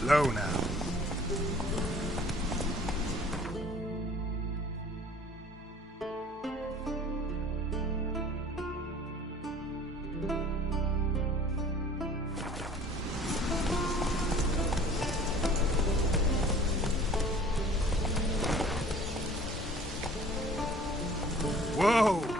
Slow now. Whoa!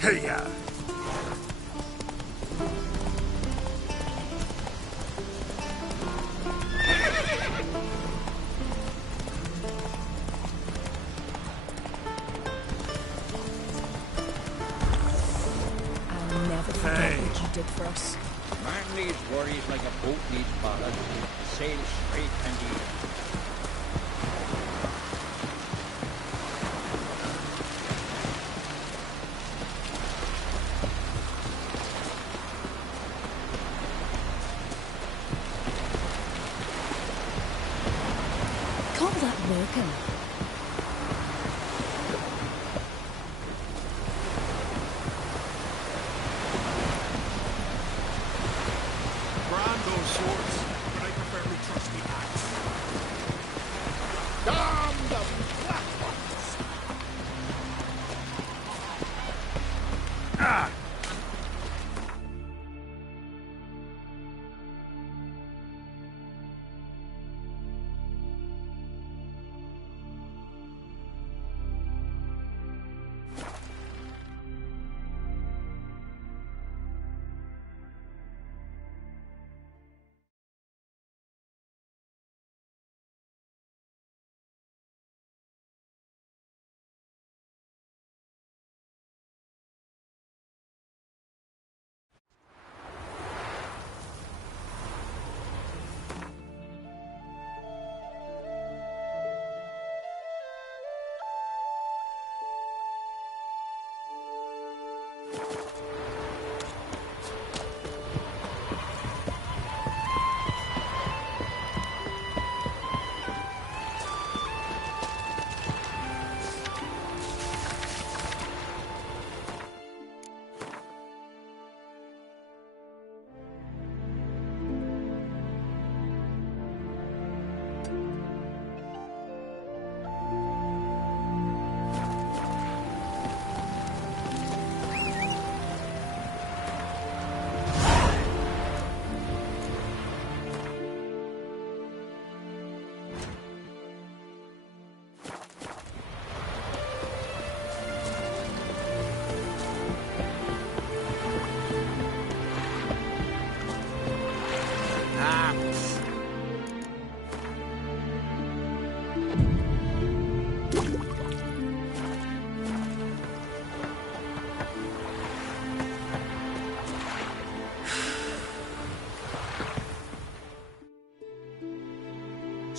Hey, yeah. Did for us. Man needs worries like a boat needs ballast. Sail straight and easy. Call that working?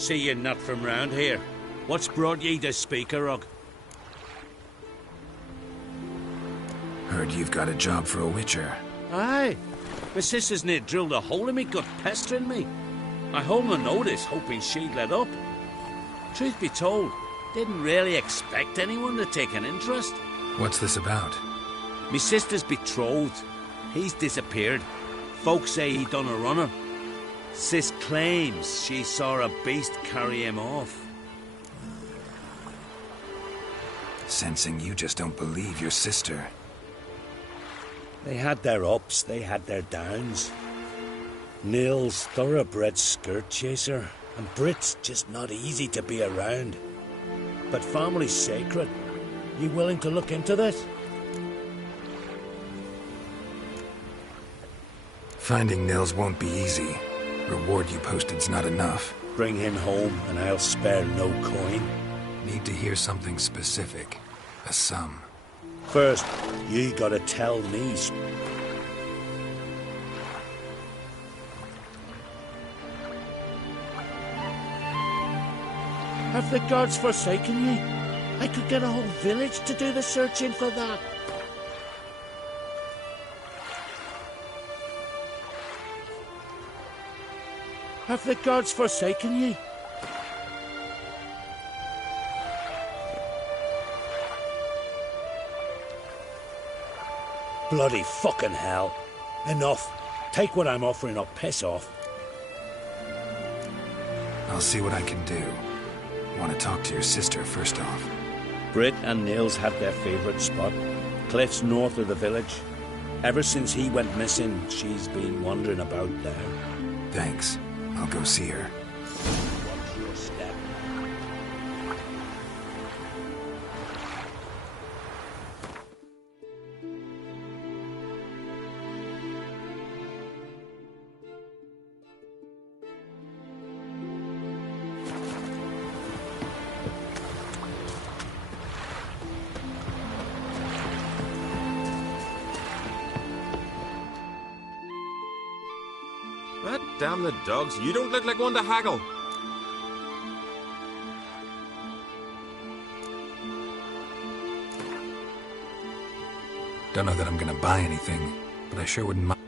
see you're not from round here. What's brought ye to Speakerog? Heard you've got a job for a witcher. Aye. My sister's near drilled a hole in me gut, pestering me. I hung on notice, hoping she'd let up. Truth be told, didn't really expect anyone to take an interest. What's this about? Me sister's betrothed. He's disappeared. Folks say he done a runner. Sis claims she saw a beast carry him off. Sensing you just don't believe your sister. They had their ups, they had their downs. Neil's thoroughbred skirt chaser, and Brit's just not easy to be around. But family's sacred. You willing to look into this? Finding Nils won't be easy. Reward you posted's not enough. Bring him home, and I'll spare no coin. Need to hear something specific. A sum. First, you gotta tell me. Have the gods forsaken ye? I could get a whole village to do the searching for that. Have the gods forsaken ye? Bloody fucking hell. Enough. Take what I'm offering or piss off. I'll see what I can do. Want to talk to your sister first off. Brit and Nils have their favourite spot. Cliffs north of the village. Ever since he went missing, she's been wandering about there. Thanks. I'll go see her. Watch your step. God damn the dogs, you don't look like one to haggle. Don't know that I'm gonna buy anything, but I sure wouldn't mind.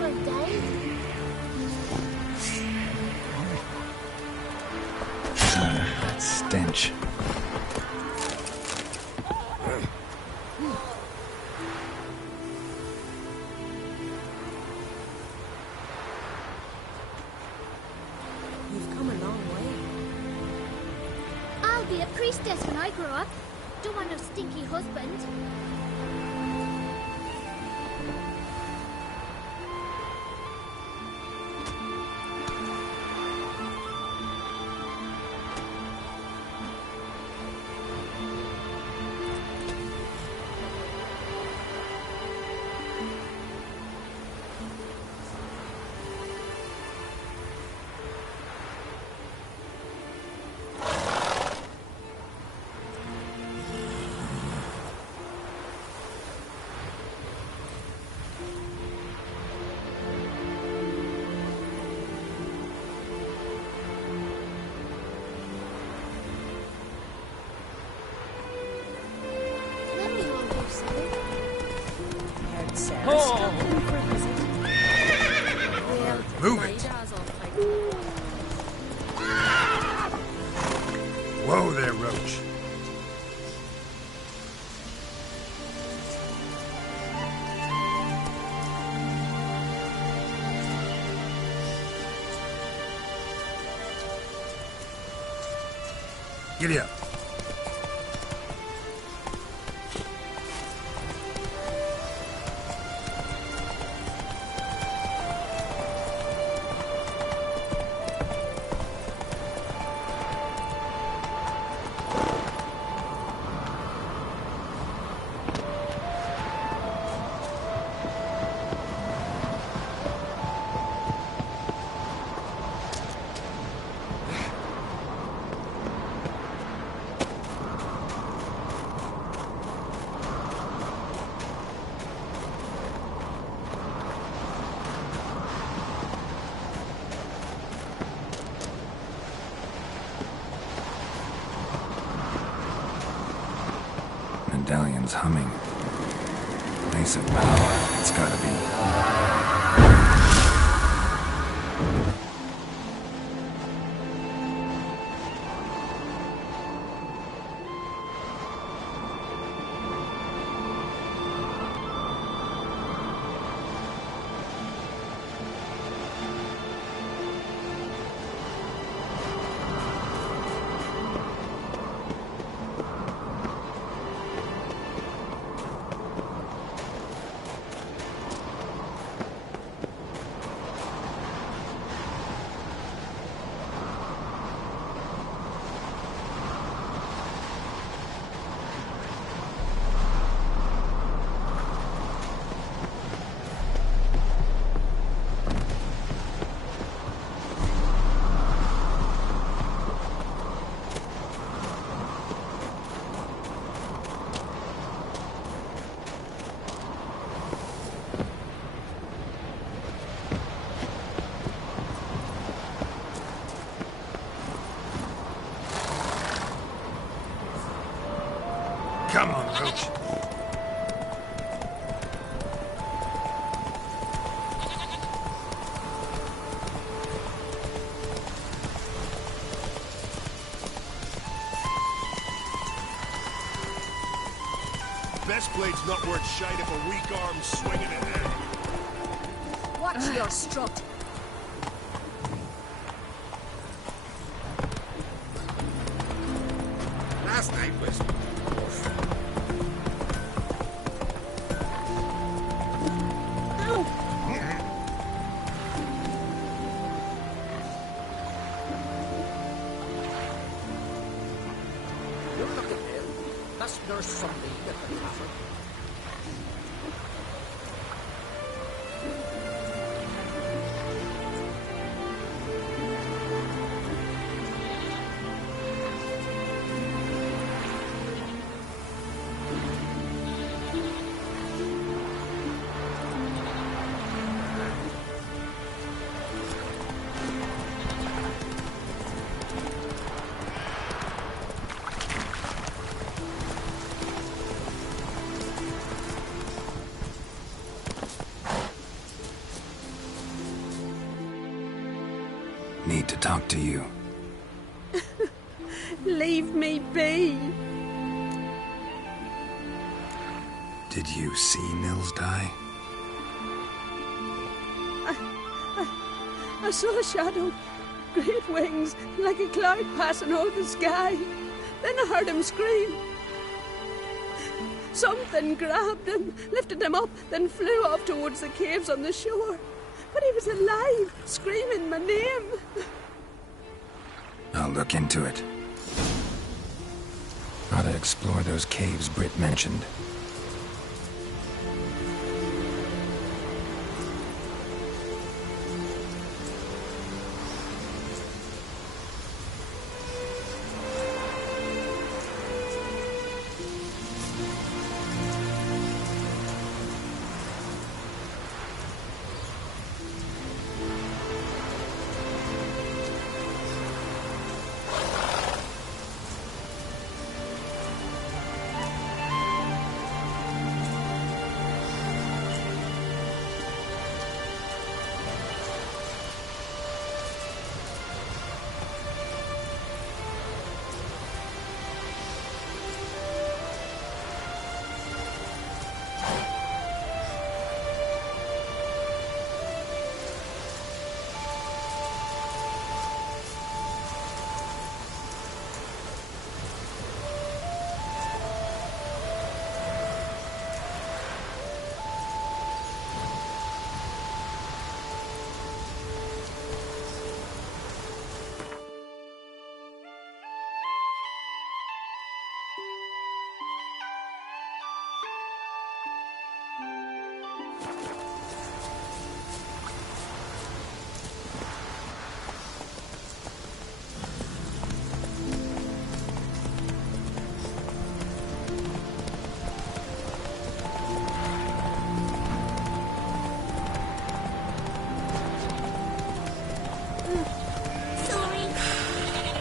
husband died. That stench. You've come a long way. I'll be a priestess when I grow up. Don't want no stinky husband. Let me hold you, Sally. Heard Sarah Oh. stopped in for a visit. Well, Move my it. dad's all like, Whoa there, Roach. Giddy up. Medallion's humming. Nice and power, it's gotta be. Come on, Roach. Best blade's not worth shite if a weak arm's swinging it in. watch your strut. Last night was... You're looking ill. That's Nurse Sunday at the tavern. need to talk to you. Leave me be. Did you see Nils die? I saw a shadow, great wings, like a cloud passing over the sky. Then I heard him scream. Something grabbed him, lifted him up, then flew off towards the caves on the shore. But he was alive, screaming my name. I'll look into it. Gotta explore those caves Britt mentioned.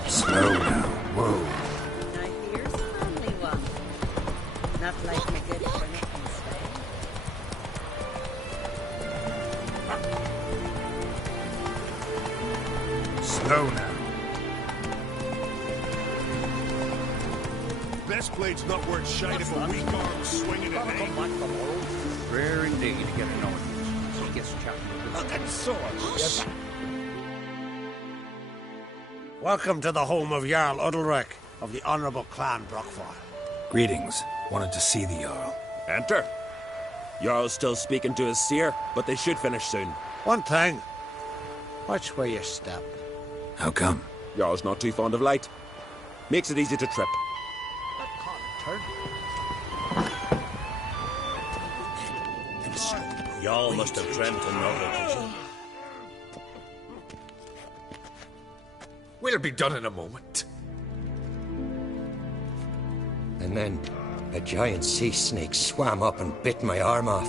Slow now. Whoa. Now here's a lonely one. Not like me good for nothing, Slow now. Best blade's not worth shite if a weak arm swinging it ain't. Rare indeed to get to know it. He gets chatting. Fucking sword. Welcome to the home of Jarl Udalric of the Honourable Clan Brockfire. Greetings. Wanted to see the Jarl. Enter. Jarl's still speaking to his seer, but they should finish soon. One thing. Watch where you step. How come? Jarl's not too fond of light. Makes it easy to trip. Y'all must have dreamt another vision. We'll be done in a moment. And then a giant sea snake swam up and bit my arm off.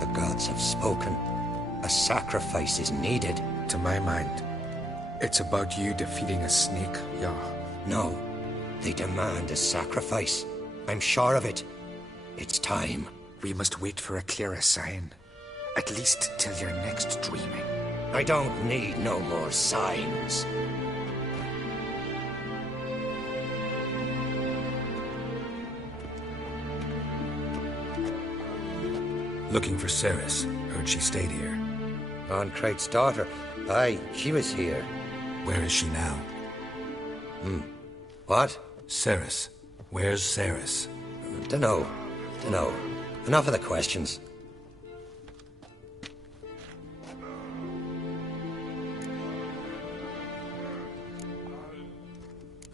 The gods have spoken. A sacrifice is needed. To my mind, it's about you defeating a snake, yeah. No, they demand a sacrifice. I'm sure of it. It's time. We must wait for a clearer sign. At least till your next dreaming. I don't need no more signs. Looking for Ceres. Heard she stayed here. Craig's daughter. Aye, she was here. Where is she now? What? Ceres. Where's Ceres? Dunno. Enough of the questions.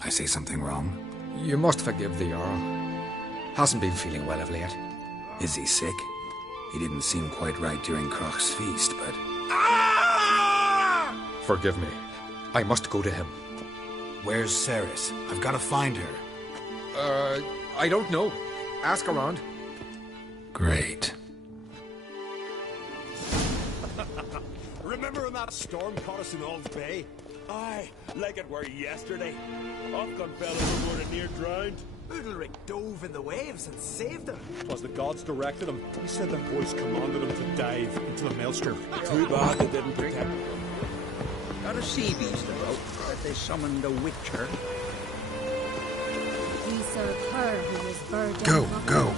I say something wrong? You must forgive the Jarl. Hasn't been feeling well of late. Is he sick? He didn't seem quite right during Croc's feast, but... Forgive me. I must go to him. Where's Ceres? I've got to find her. I don't know. Ask around. Great. Remember when that storm caught us in Old Bay? Aye, like it were yesterday. Ofcom fell overboard and near drowned. Udalric dove in the waves and saved them. 'Twas the gods directed him. He said them boys commanded him to dive into the maelstrom. Too bad they didn't protect him. Not a sea beast about, that they summoned a witcher. We serve her who is burdened. Go.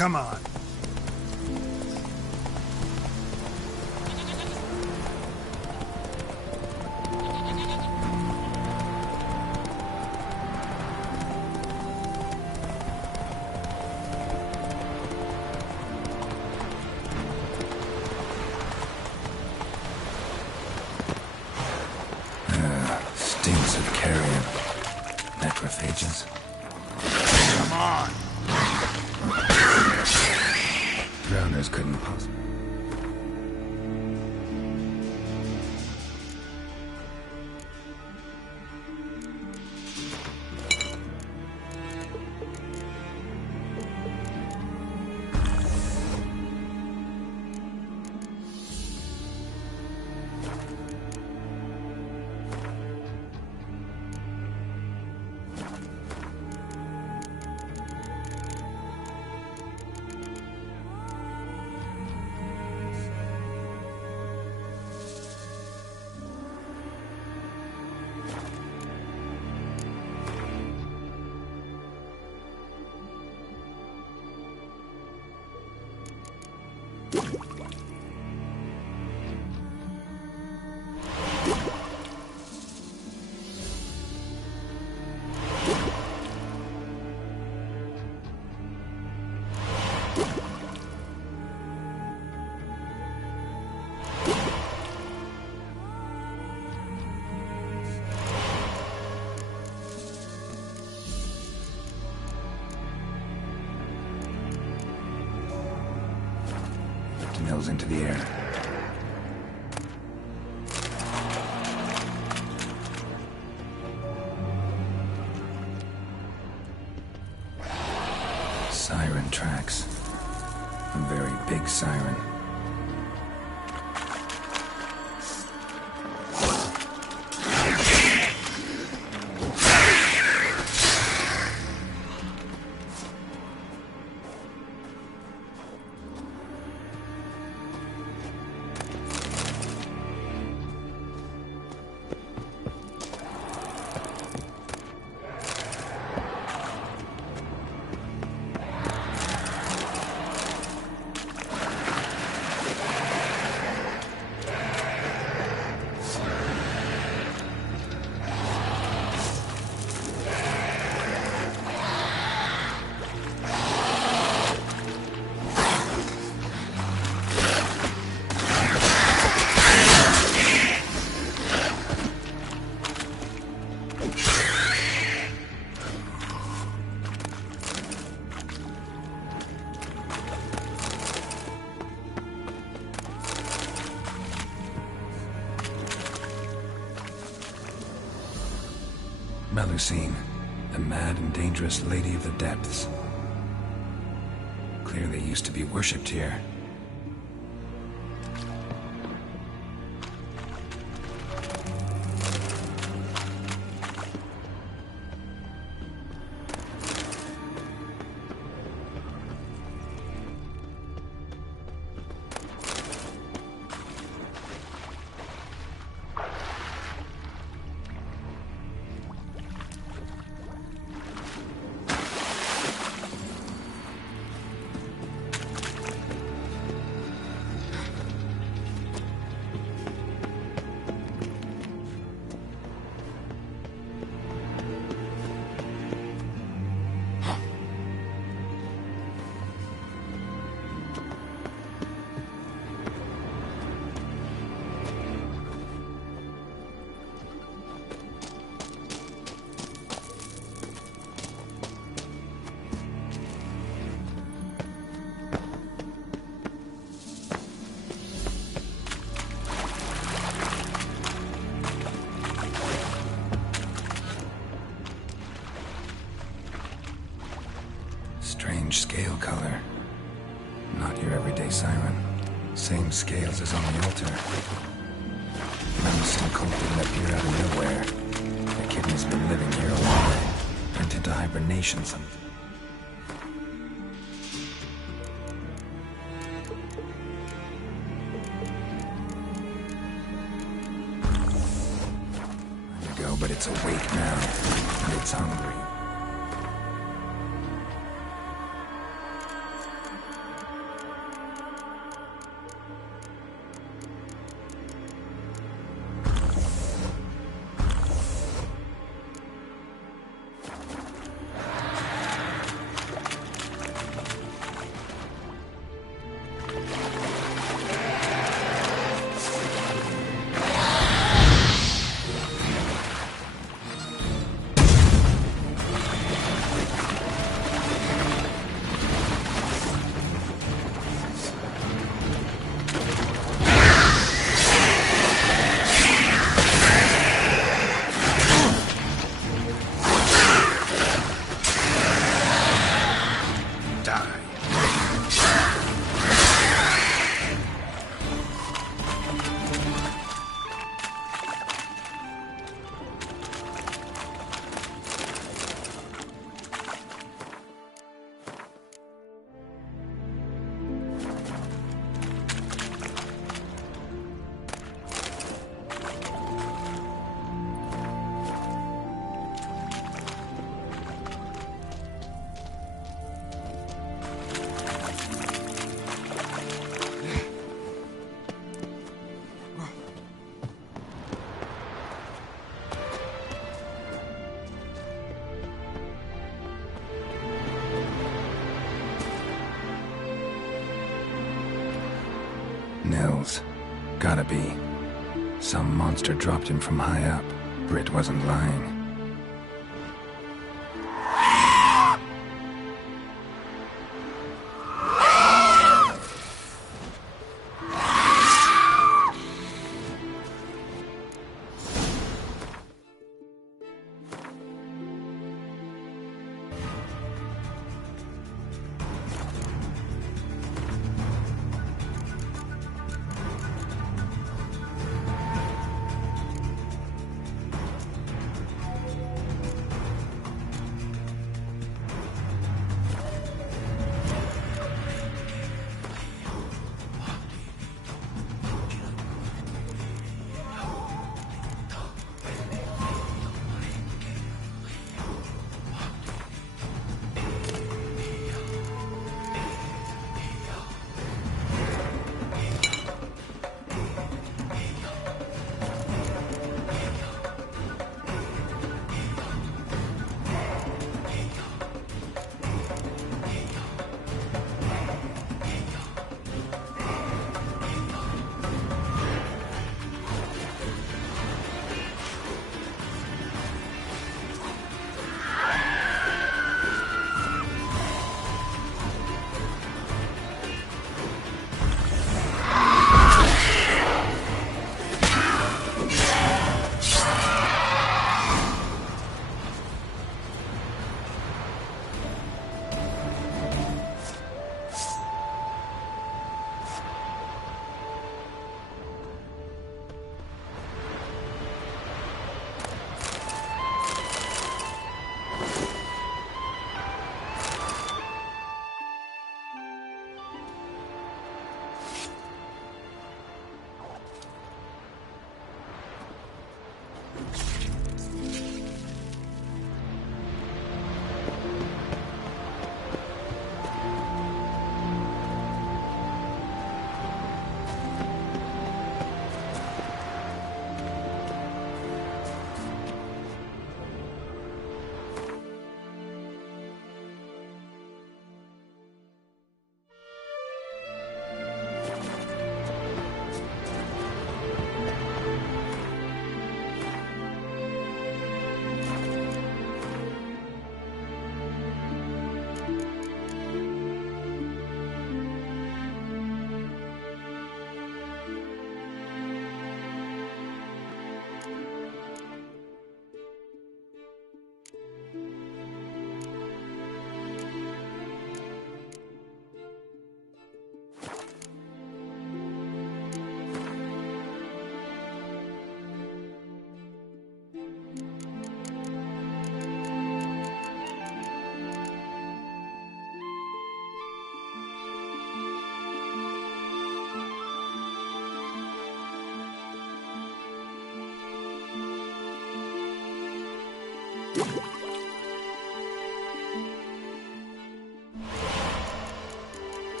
Come on. Stinks of carrion. Necrophages. Come on. Drowners couldn't possibly. miles into the air. Siren tracks. A very big siren. Melusine, the mad and dangerous lady of the depths. Clearly used to be worshipped here. Strange scale color. Not your everyday siren. Same scales as on the altar. Melusine cult didn't appear out of nowhere. The kidney's been living here a while. Went into hibernation some. There you go, but it's awake now. And it's hungry. Nils. Gotta be. Some monster dropped him from high up. Britt wasn't lying.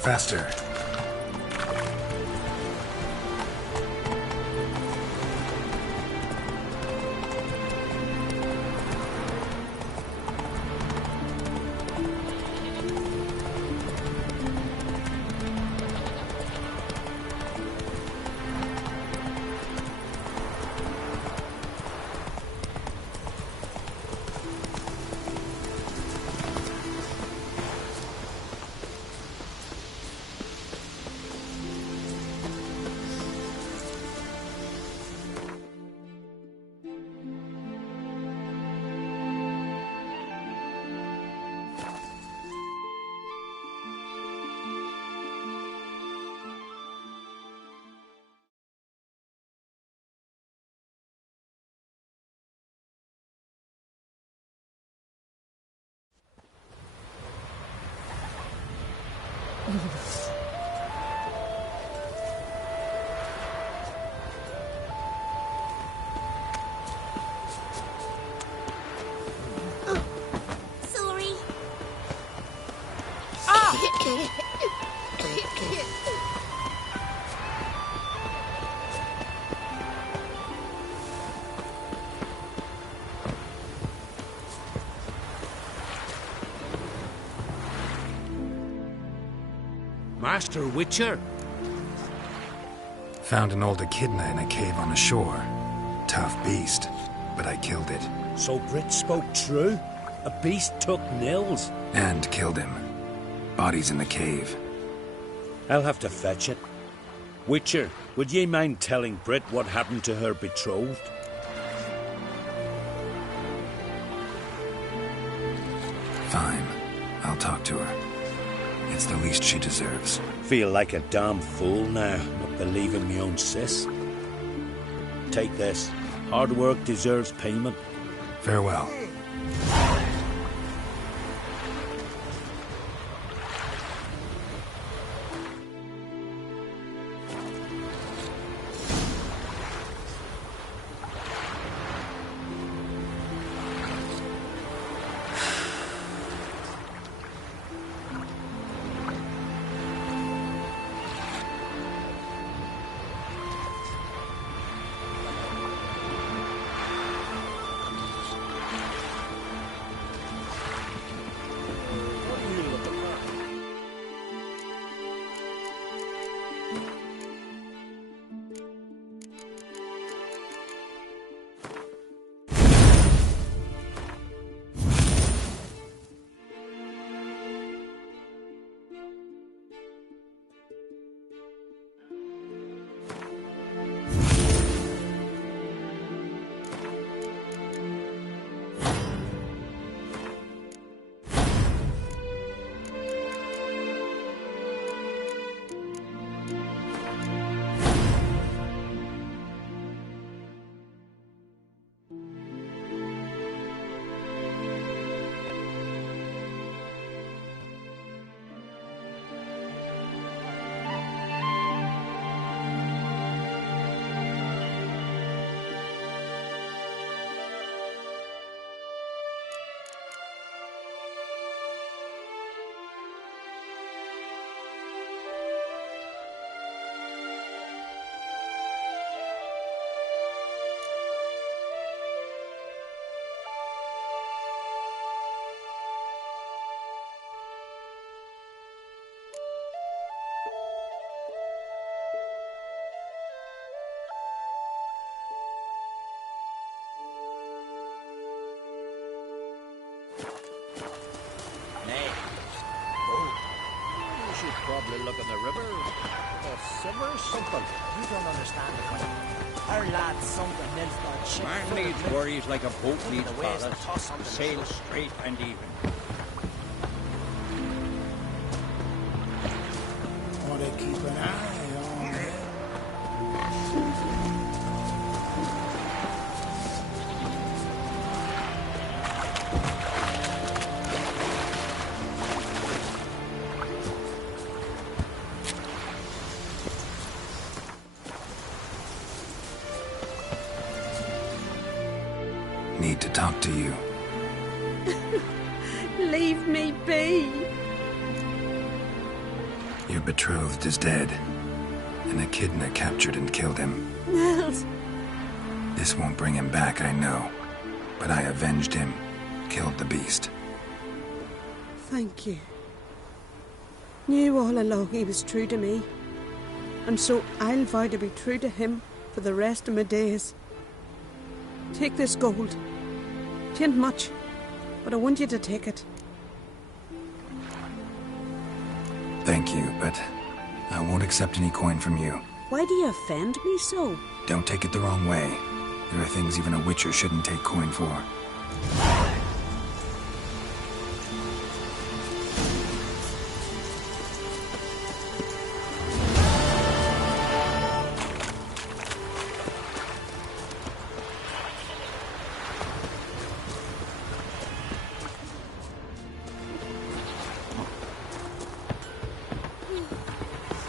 Faster. Sorry. Master Witcher? Found an old echidna in a cave on the shore. Tough beast, but I killed it. So Brit spoke true? A beast took Nils? And killed him. Body's in the cave. I'll have to fetch it. Witcher, would ye mind telling Brit what happened to her betrothed? Fine. I'll talk to her. It's the least she deserves. Feel like a damn fool now, not believing me own sis. Take this. Hard work deserves payment. Farewell. should probably look in the river. Or somewhere simple. You don't understand it, Quinn. Our lads sunk the Nilfgaard ship. Man needs worries like a boat needs the waves ballast. to toss onto the Sail shore. straight and even. Want to keep an eye on it. Need to talk to you. Leave me be. Your betrothed is dead, and Echidna captured and killed him. Nels. This won't bring him back, I know. But I avenged him, killed the beast. Thank you. Knew all along he was true to me. And so I'll vow to be true to him for the rest of my days. Take this gold. 'Tain't much, but I want you to take it. Thank you, but I won't accept any coin from you. Why do you offend me so? Don't take it the wrong way. There are things even a witcher shouldn't take coin for.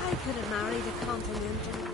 I could have married a continental.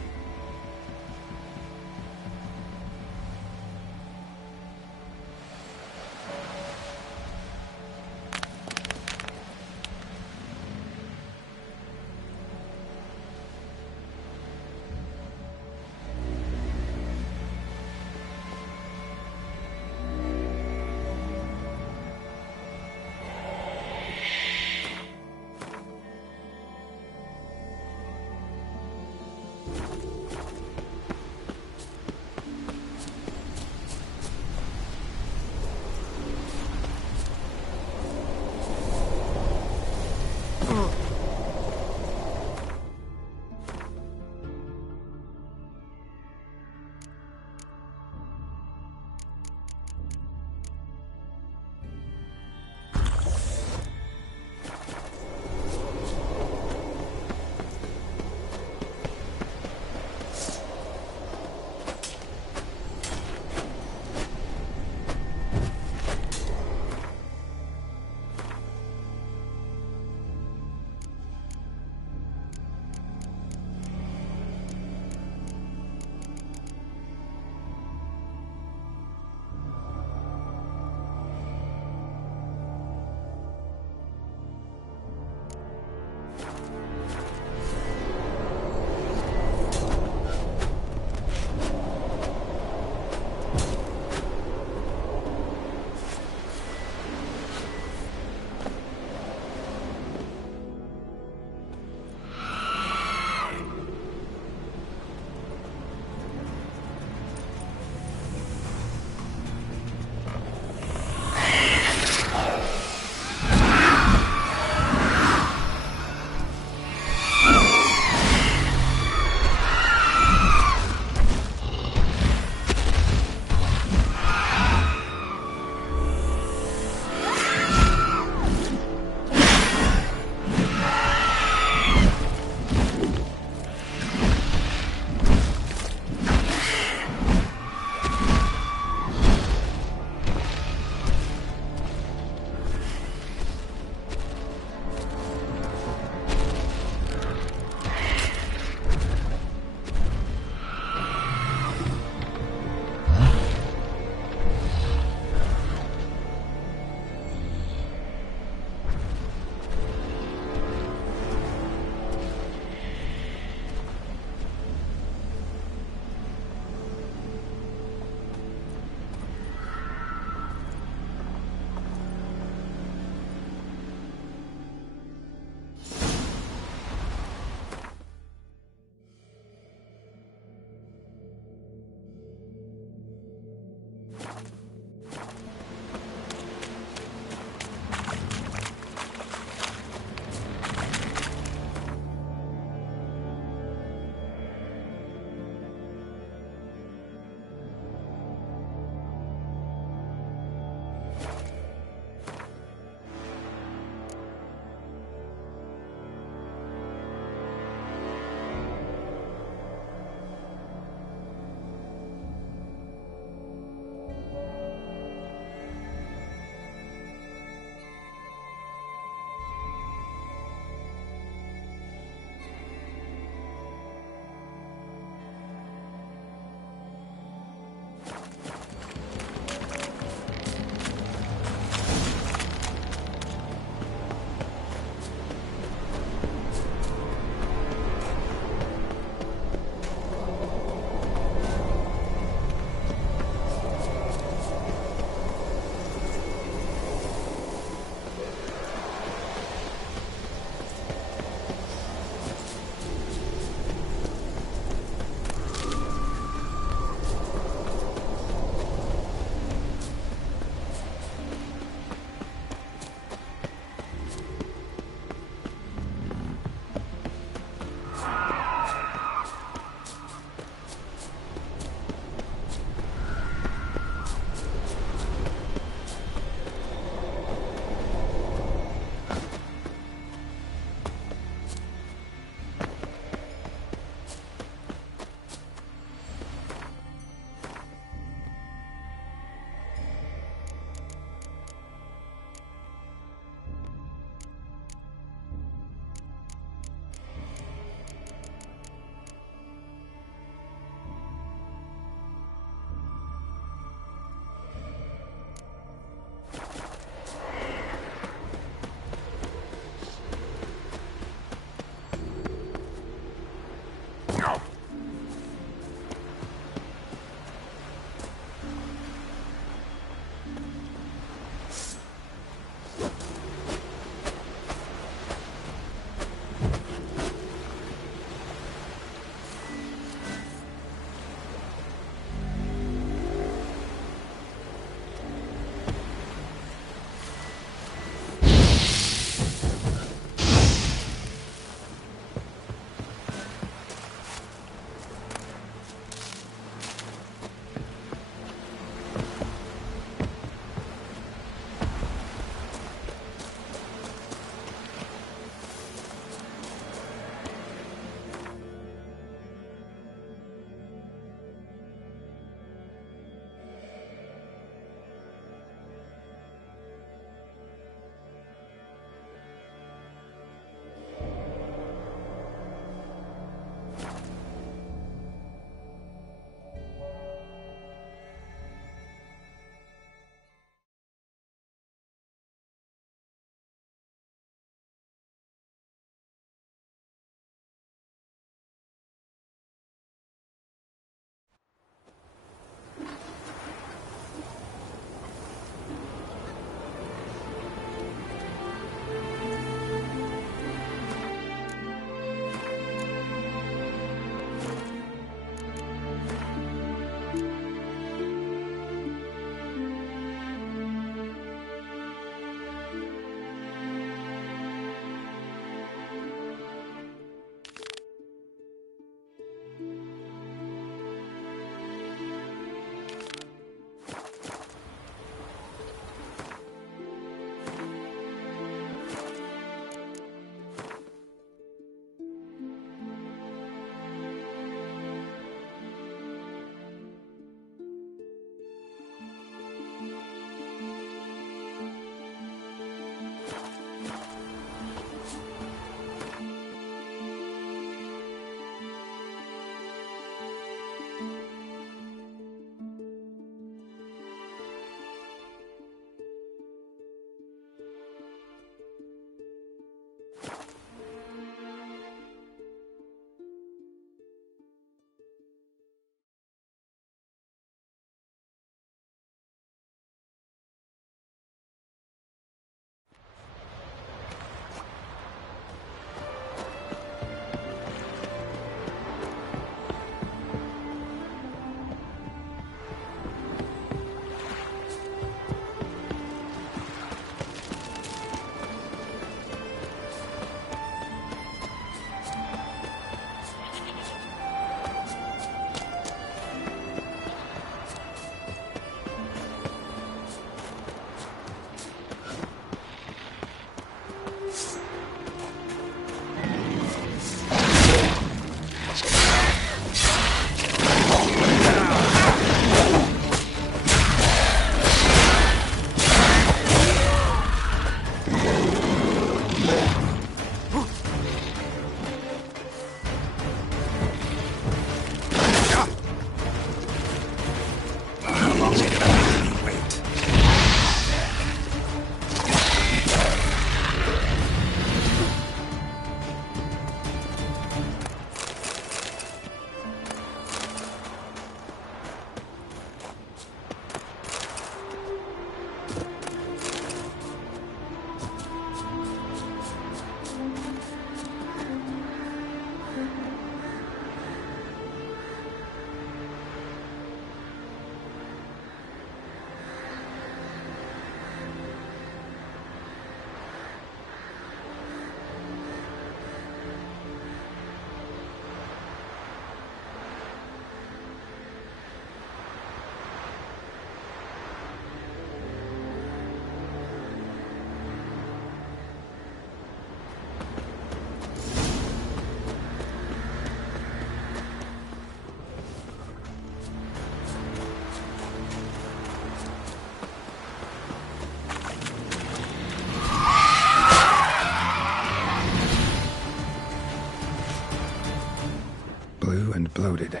exploded.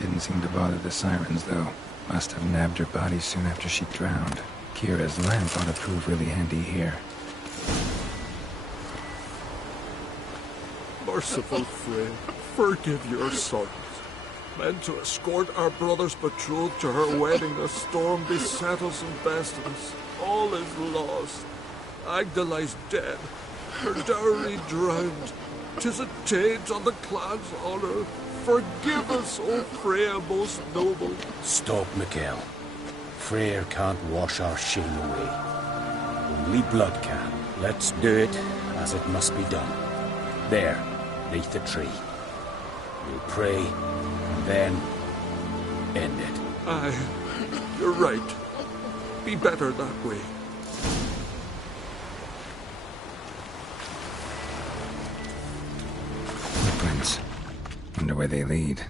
Didn't seem to bother the sirens, though. Must have nabbed her body soon after she drowned. Kira's lamp ought to prove really handy here. Merciful Frey, forgive your sons. Meant to escort our brother's betrothed to her wedding, a storm beset us and bested us. All is lost. Agda lies dead, her dowry drowned. 'Tis a taint on the clan's honour. Forgive us, O Freya most noble. Stop, Mikhail. Freyr can't wash our shame away. Only blood can. Let's do it as it must be done. There, neath the tree. We'll pray, and then end it. Aye, you're right. Be better that way. Footprints. Wonder where they lead.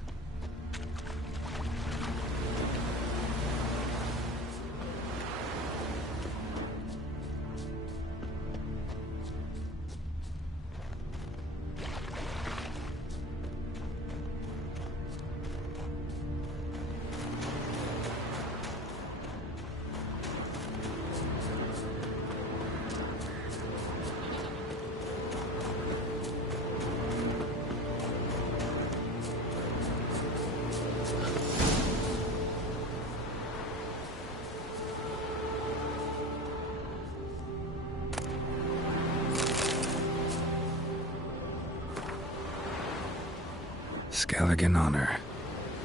Skelligan honor.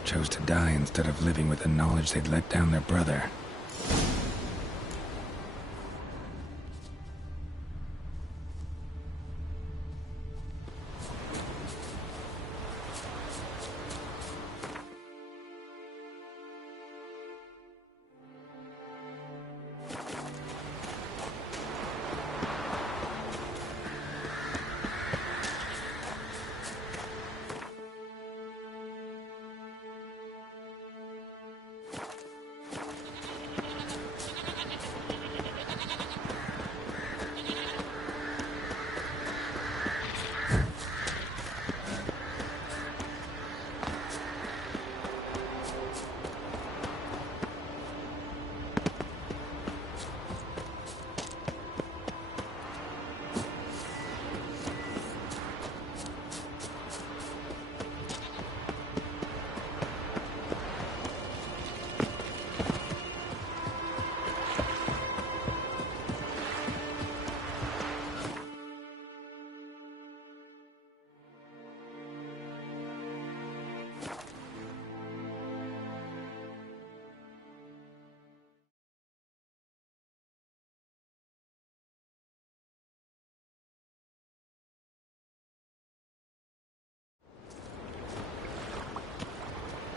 Chose to die instead of living with the knowledge they'd let down their brother.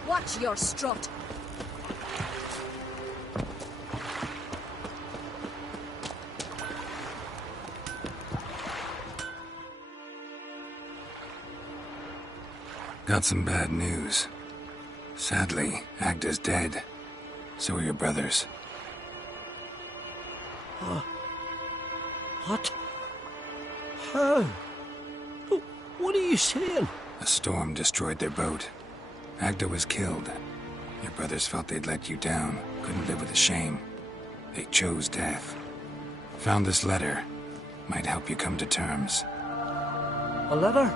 Watch your strut. Got some bad news. Sadly, Agda's dead. So are your brothers. What? How? What are you saying? A storm destroyed their boat. Agda was killed. Your brothers felt they'd let you down, couldn't live with the shame. They chose death. Found this letter. Might help you come to terms. A letter?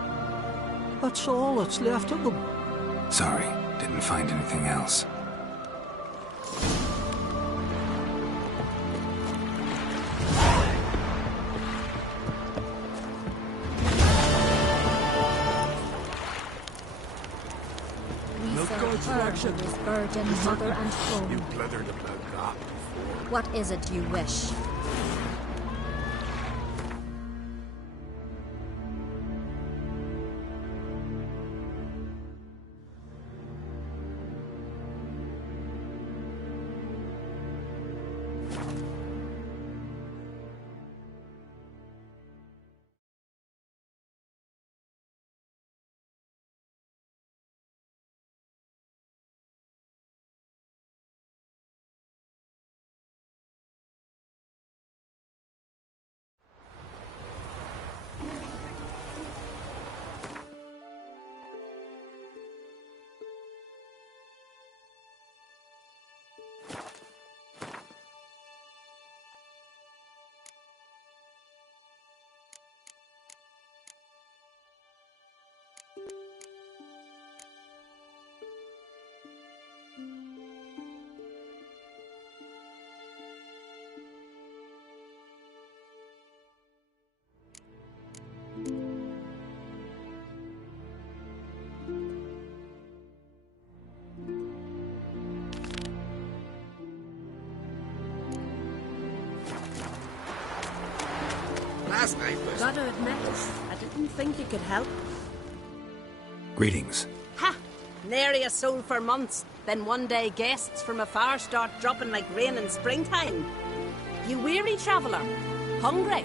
That's all that's left of them. Sorry, didn't find anything else. Her who is virgin, mother and home. You blethered about that before. What is it you wish? last night was... Gotta admit, I didn't think you could help. Greetings. Ha! Nary a soul for months. Then one day guests from afar start dropping like rain in springtime. You weary traveller? Hungry?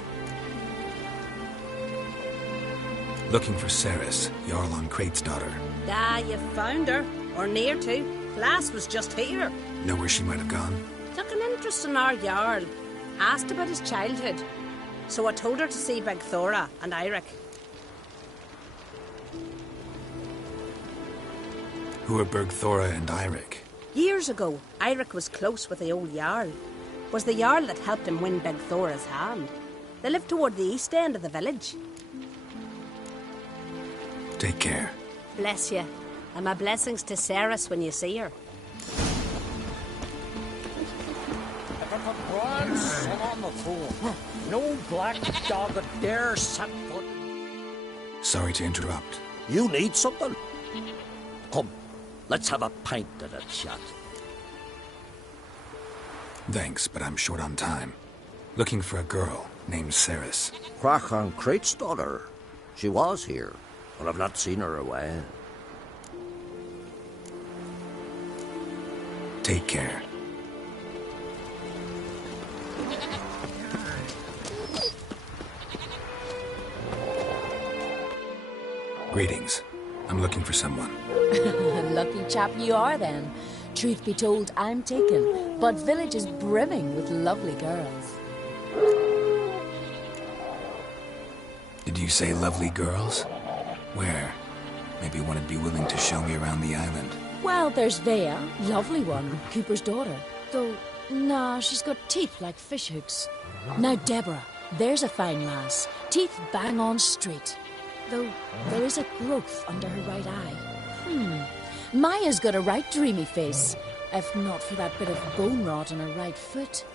Looking for Ceres, Jarl on Crate's daughter. Ah, you found her. Or near to. Lass was just here. Know where she might have gone? Took an interest in our Jarl. Asked about his childhood. So I told her to see Big Thora and Eirik. Who are Bergthora and Eirik? Years ago, Eirik was close with the old Jarl. Was the Jarl that helped him win Big Thora's hand. They lived toward the east end of the village. Take care. Bless you. And my blessings to Ceres when you see her. If I put bronze sun on the fool, no black dog would dare set foot. Sorry to interrupt. You need something? Come, let's have a pint at a chat. Thanks, but I'm short on time. Looking for a girl named Ceres. Crach on Crate's daughter. She was here, but I've not seen her a while. Take care. Greetings. I'm looking for someone. Lucky chap you are then. Truth be told, I'm taken, but village is brimming with lovely girls. Did you say lovely girls? Where? Maybe one would be willing to show me around the island. Well, there's Vais, lovely one, Cooper's daughter. Though, nah, she's got teeth like fish hooks. Now, Deborah, there's a fine lass. Teeth bang on straight. Though, there is a growth under her right eye. Maya's got a right dreamy face. If not for that bit of bone rot on her right foot.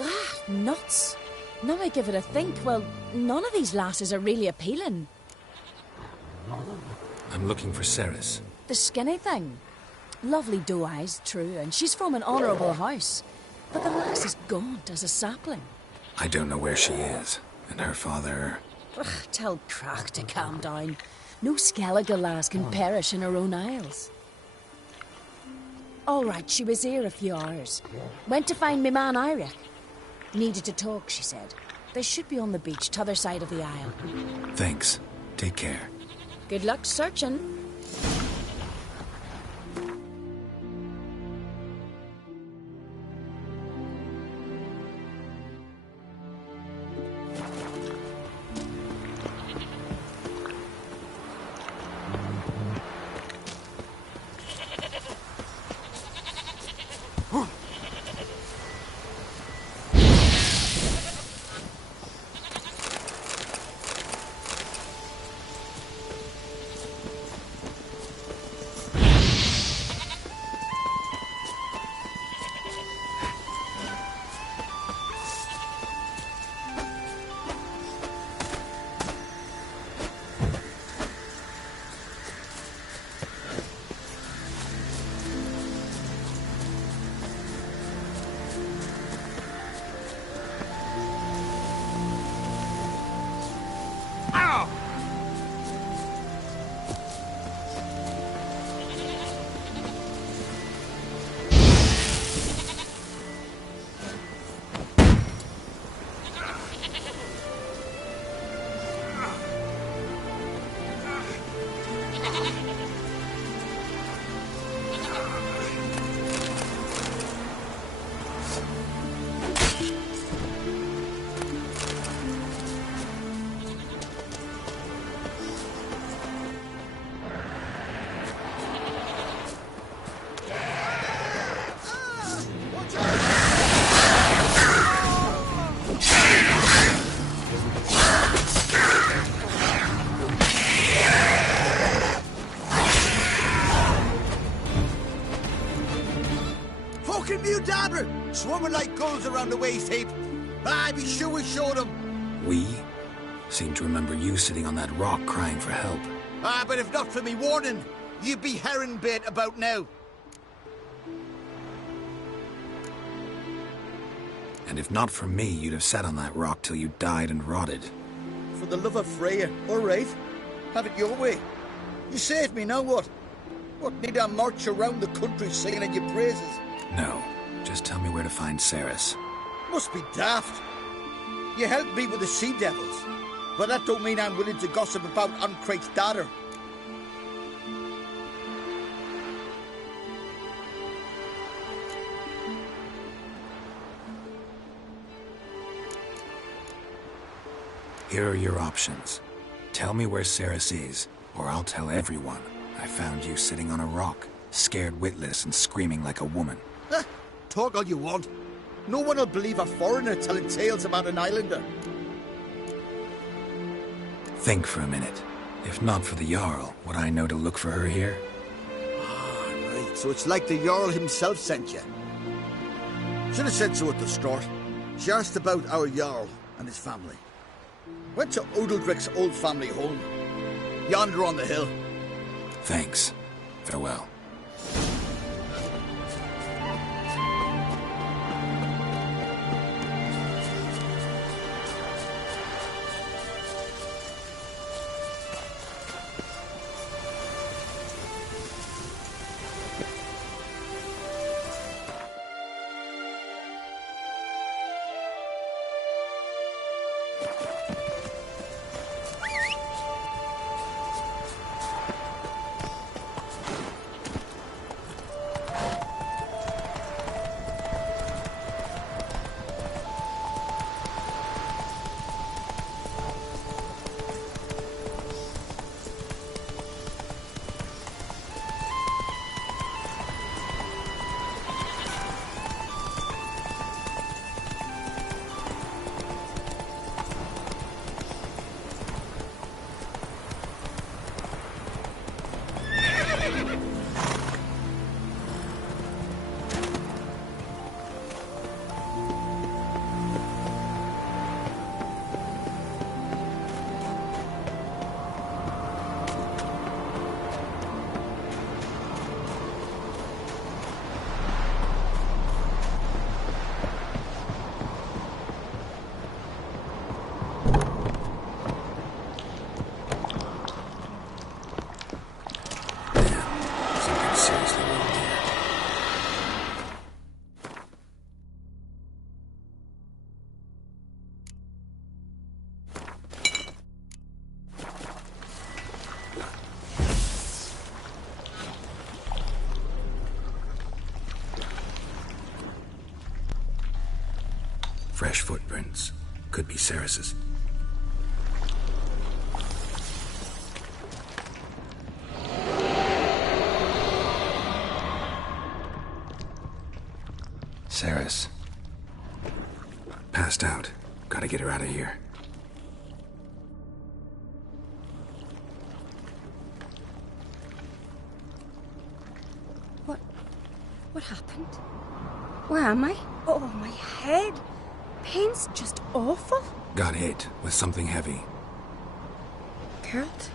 Ah, nuts. Now I give it a think, well, none of these lasses are really appealing. I'm looking for Ceres. The skinny thing. Lovely doe eyes, true, and she's from an honourable house. But the lass is gaunt as a sapling. I don't know where she is, and her father... Ugh, tell Crach to calm down. No Skellige lass can perish in her own isles. All right, she was here a few hours. Went to find me man Eirik. Needed to talk, she said. They should be on the beach, t'other side of the isle. Thanks. Take care. Good luck searching. Swarming like gulls around the waist heap. I'd be sure we showed them. We? Seem to remember you sitting on that rock crying for help. But if not for me warning, you'd be herring bait about now. And if not for me, you'd have sat on that rock till you died and rotted. for the love of Freya. All right. Have it your way. You saved me, now what? What, need I march around the country singing your praises? No. Just tell me where to find Ceres. Must be daft. You helped me with the sea devils. But that don't mean I'm willing to gossip about Uncrate's daughter. Here are your options. Tell me where Ceres is, or I'll tell everyone I found you sitting on a rock, scared witless and screaming like a woman. Talk all you want. No one will believe a foreigner telling tales about an islander. Think for a minute. If not for the Jarl, would I know to look for her here? Ah, right. So it's like the Jarl himself sent you. Should have said so at the start. She asked about our Jarl and his family. Went to Udaldric's old family home. Yonder on the hill. Thanks. Farewell. Fresh footprints. Could be Ceres's. Ceres. Passed out. Gotta get her out of here. What happened? Where am I? Oh, my head. Pain's just awful. Got hit with something heavy. Geralt?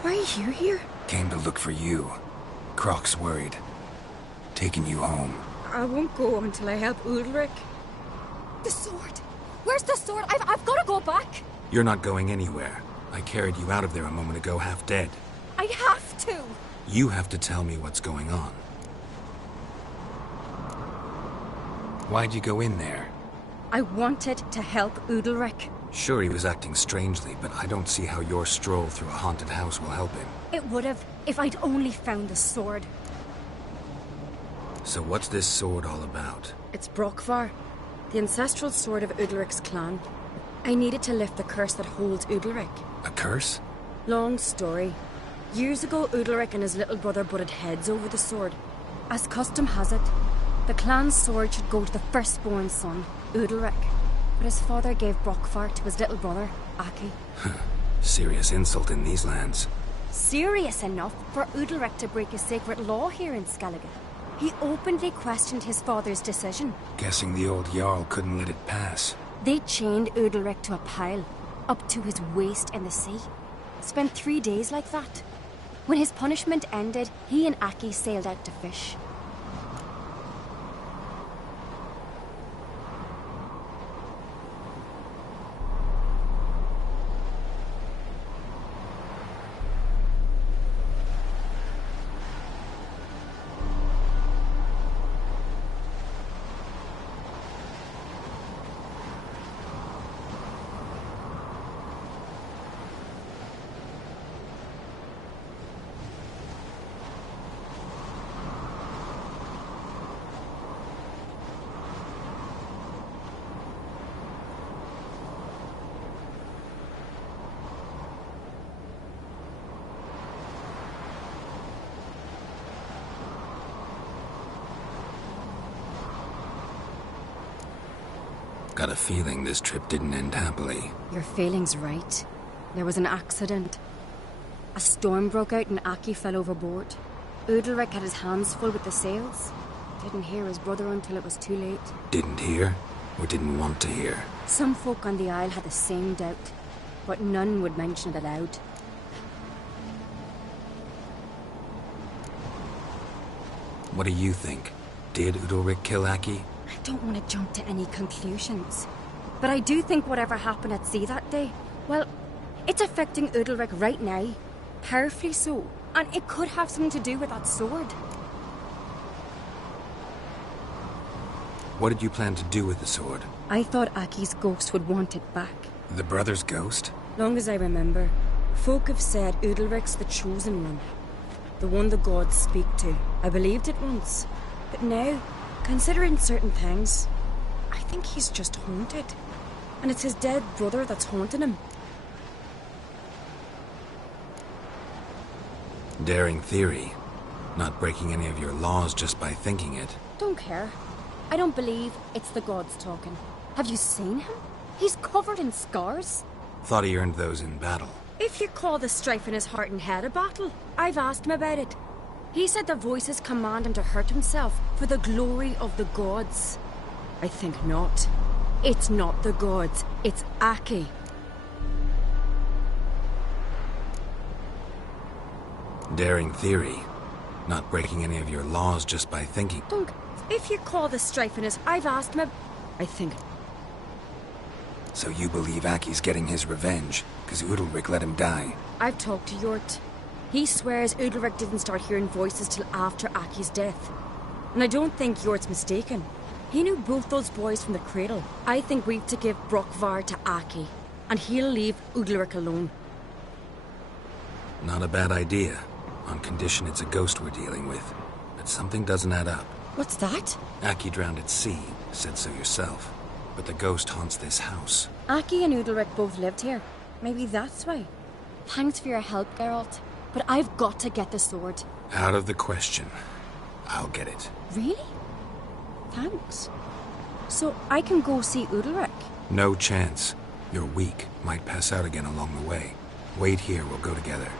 Why are you here? Came to look for you. Croc's worried. Taking you home. I won't go until I help Udalric. The sword! Where's the sword? I've got to go back! You're not going anywhere. I carried you out of there a moment ago half dead. I have to! You have to tell me what's going on. Why'd you go in there? I wanted to help Udalric. Sure, he was acting strangely, but I don't see how your stroll through a haunted house will help him. It would have, if I'd only found the sword. So what's this sword all about? It's Brokvar, the ancestral sword of Udalric's clan. I needed to lift the curse that holds Udalric. A curse? Long story. Years ago, Udalric and his little brother butted heads over the sword. As custom has it, the clan's sword should go to the firstborn son, Udalric. But his father gave Brokvar to his little brother, Aki. Serious insult in these lands. Serious enough for Udalric to break a sacred law here in Skellige. He openly questioned his father's decision. Guessing the old Jarl couldn't let it pass. They chained Udalric to a pile, up to his waist in the sea. Spent 3 days like that. When his punishment ended, he and Aki sailed out to fish. Got a feeling this trip didn't end happily. Your feeling's right. There was an accident. A storm broke out and Aki fell overboard. Udalric had his hands full with the sails. Didn't hear his brother until it was too late. Didn't hear, or didn't want to hear? Some folk on the Isle had the same doubt, but none would mention it aloud. What do you think? Did Udalric kill Aki? I don't want to jump to any conclusions, but I do think whatever happened at sea that day, well, it's affecting Udalric right now. Powerfully so, and it could have something to do with that sword. What did you plan to do with the sword? I thought Aki's ghost would want it back. The brother's ghost? Long as I remember, folk have said Udalric's the chosen one. The one the gods speak to. I believed it once. But now, considering certain things, I think he's just haunted. And it's his dead brother that's haunting him. Daring theory. Not breaking any of your laws just by thinking it. Don't care. I don't believe it's the gods talking. Have you seen him? He's covered in scars. Thought he earned those in battle. If you call the strife in his heart and head a battle, I've asked him about it. He said the voices command him to hurt himself for the glory of the gods. I think not. It's not the gods, it's Aki. Daring theory. Not breaking any of your laws just by thinking. Don't. If you call the strife in his... I've asked him... I think... So you believe Aki's getting his revenge, because Udalric let him die? I've talked to Yort. He swears Udalric didn't start hearing voices till after Aki's death. And I don't think Yort's mistaken. He knew both those boys from the cradle. I think we've to give Brokvar to Aki, and he'll leave Udalric alone. Not a bad idea, on condition it's a ghost we're dealing with. But something doesn't add up. What's that? Aki drowned at sea, said so yourself. But the ghost haunts this house. Aki and Udalric both lived here. Maybe that's why. Thanks for your help, Geralt. But I've got to get the sword. Out of the question. I'll get it. Really? Thanks. So I can go see Udalric? No chance. You're weak. Might pass out again along the way. Wait here, we'll go together.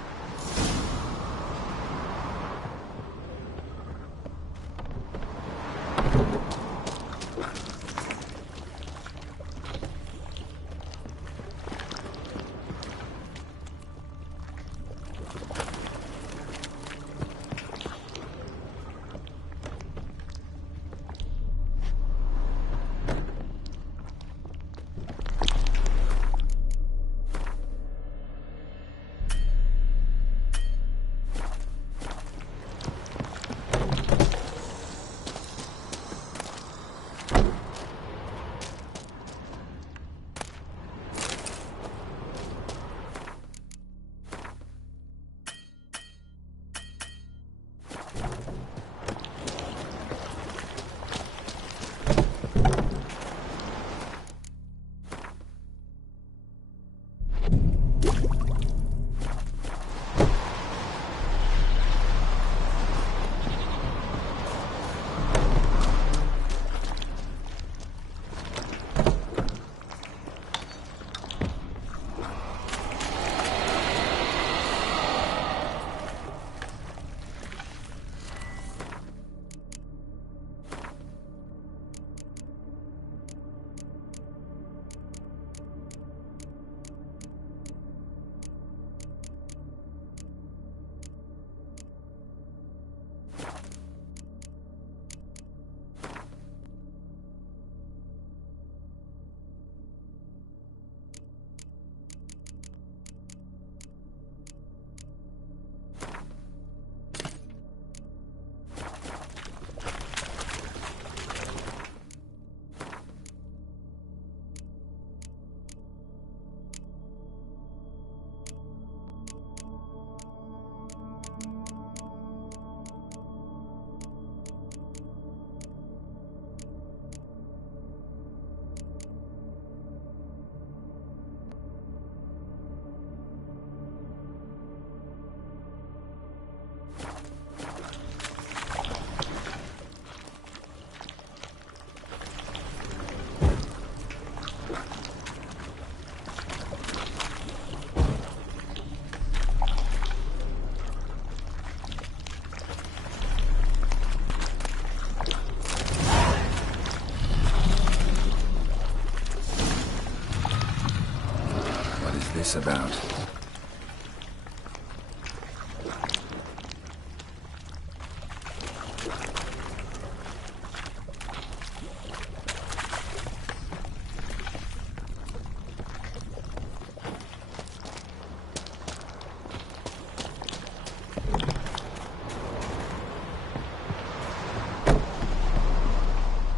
this about?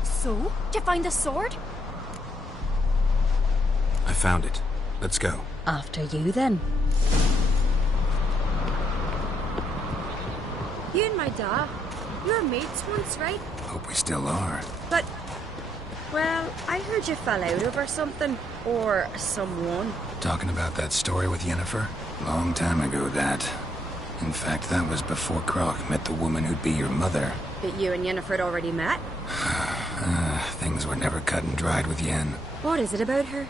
So, did you find the sword? I found it. Let's go. After you, then. You and my dad, you were mates once, right? Hope we still are. But, well, I heard you fell out over something. Or someone. Talking about that story with Yennefer? Long time ago, that. In fact, that was before Croc met the woman who'd be your mother. But you and Yennefer had already met? Things were never cut and dried with Yen. What is it about her?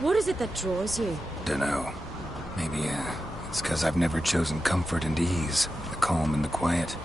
What is it that draws you? Dunno. Maybe, it's 'cause I've never chosen comfort and ease, the calm and the quiet.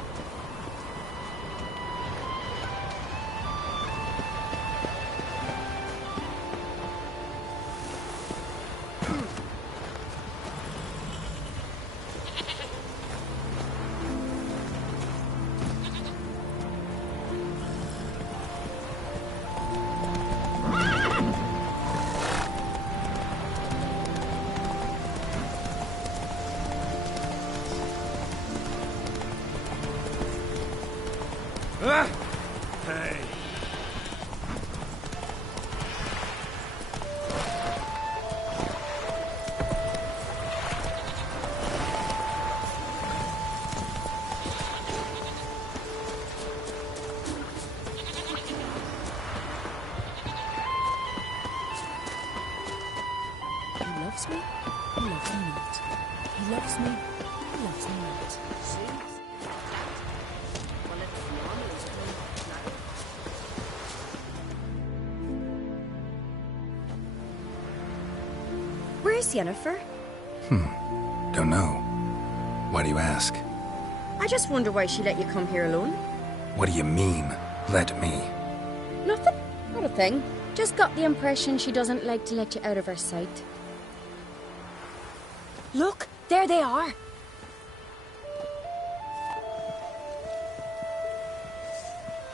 Hey. He loves me, he loves me not. He loves me, he loves me not. Where's Yennefer? Don't know. Why do you ask? I just wonder why she let you come here alone. What do you mean, let me? Nothing. Not a thing. Just got the impression she doesn't like to let you out of her sight. Look, there they are.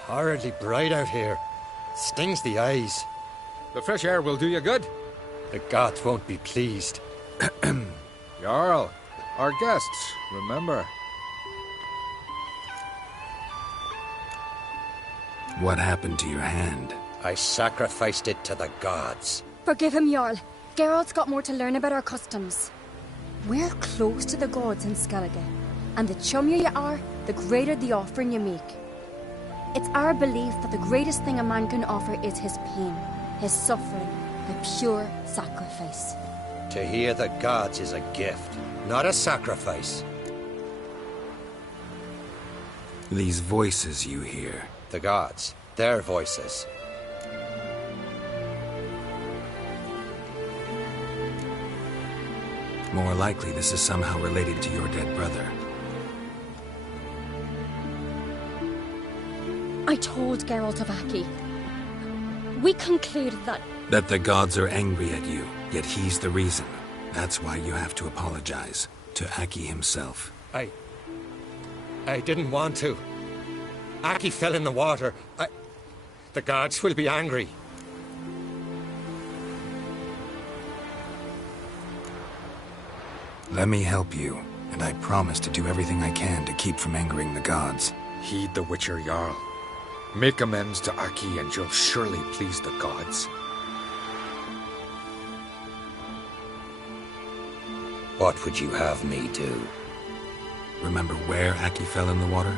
Horridly bright out here. Stings the eyes. The fresh air will do you good. The gods won't be pleased. Jarl, our guests, remember. What happened to your hand? I sacrificed it to the gods. Forgive him, Jarl. Geralt's got more to learn about our customs. We're close to the gods in Skellige, and the chummier you are, the greater the offering you make. It's our belief that the greatest thing a man can offer is his pain, his suffering, a pure sacrifice. To hear the gods is a gift, not a sacrifice. These voices you hear. The gods, their voices. More likely this is somehow related to your dead brother. I told Geralt of Aki. We concluded that... That the gods are angry at you, yet he's the reason. That's why you have to apologize. To Aki himself. I didn't want to. Aki fell in the water. The gods will be angry. Let me help you, and I promise to do everything I can to keep from angering the gods. Heed the Witcher Jarl. Make amends to Aki and you'll surely please the gods. What would you have me do? Remember where Aki fell in the water?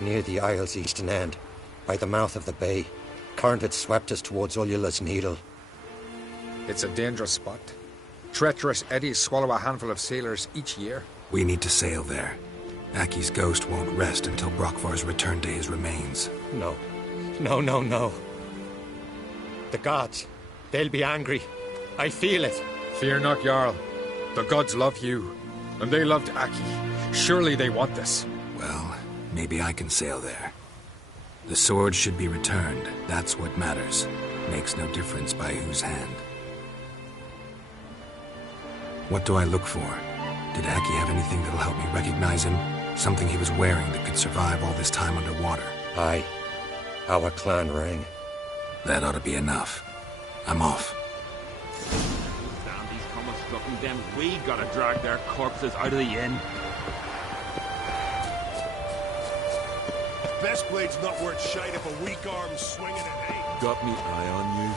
Near the isle's eastern end, by the mouth of the bay. Current had swept us towards Ullula's Needle. It's a dangerous spot. Treacherous eddies swallow a handful of sailors each year. We need to sail there. Aki's ghost won't rest until Brokvar's return to his remains. No. No. The gods, they'll be angry. I feel it. Fear not, Jarl. The gods love you, and they loved Aki. Surely they want this. Well, maybe I can sail there. The sword should be returned. That's what matters. Makes no difference by whose hand. What do I look for? Did Aki have anything that'll help me recognize him? Something he was wearing that could survive all this time underwater? Aye. Our clan ring. That ought to be enough. I'm off. Sandy's come a strucking them. We gotta drag their corpses out of the inn. Best blade's not worth shite if a weak arm's swinging it ain't. Got me eye on you.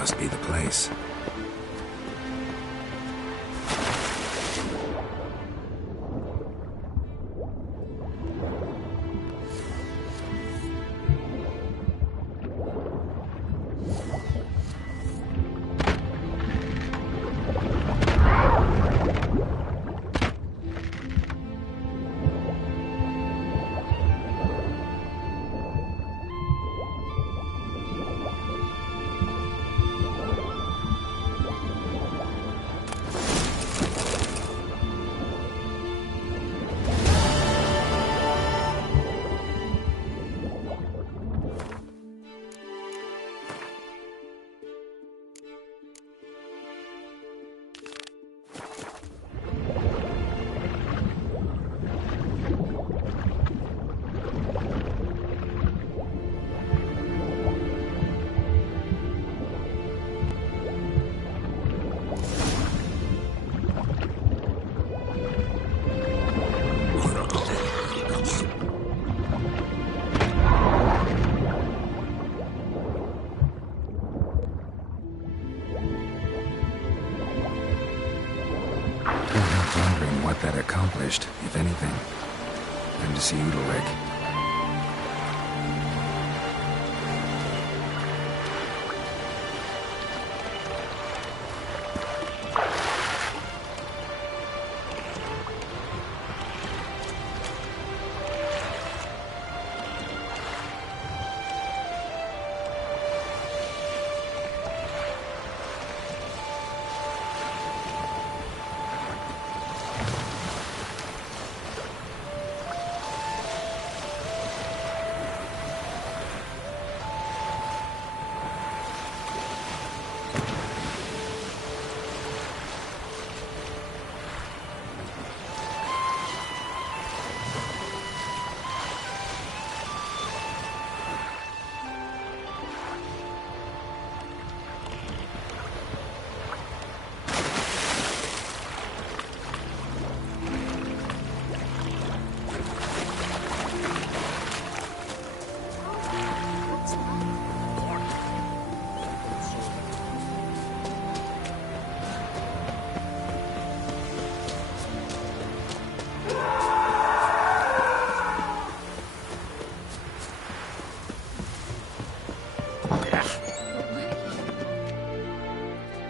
Must be the place. accomplished, if anything. Time to see Udalric.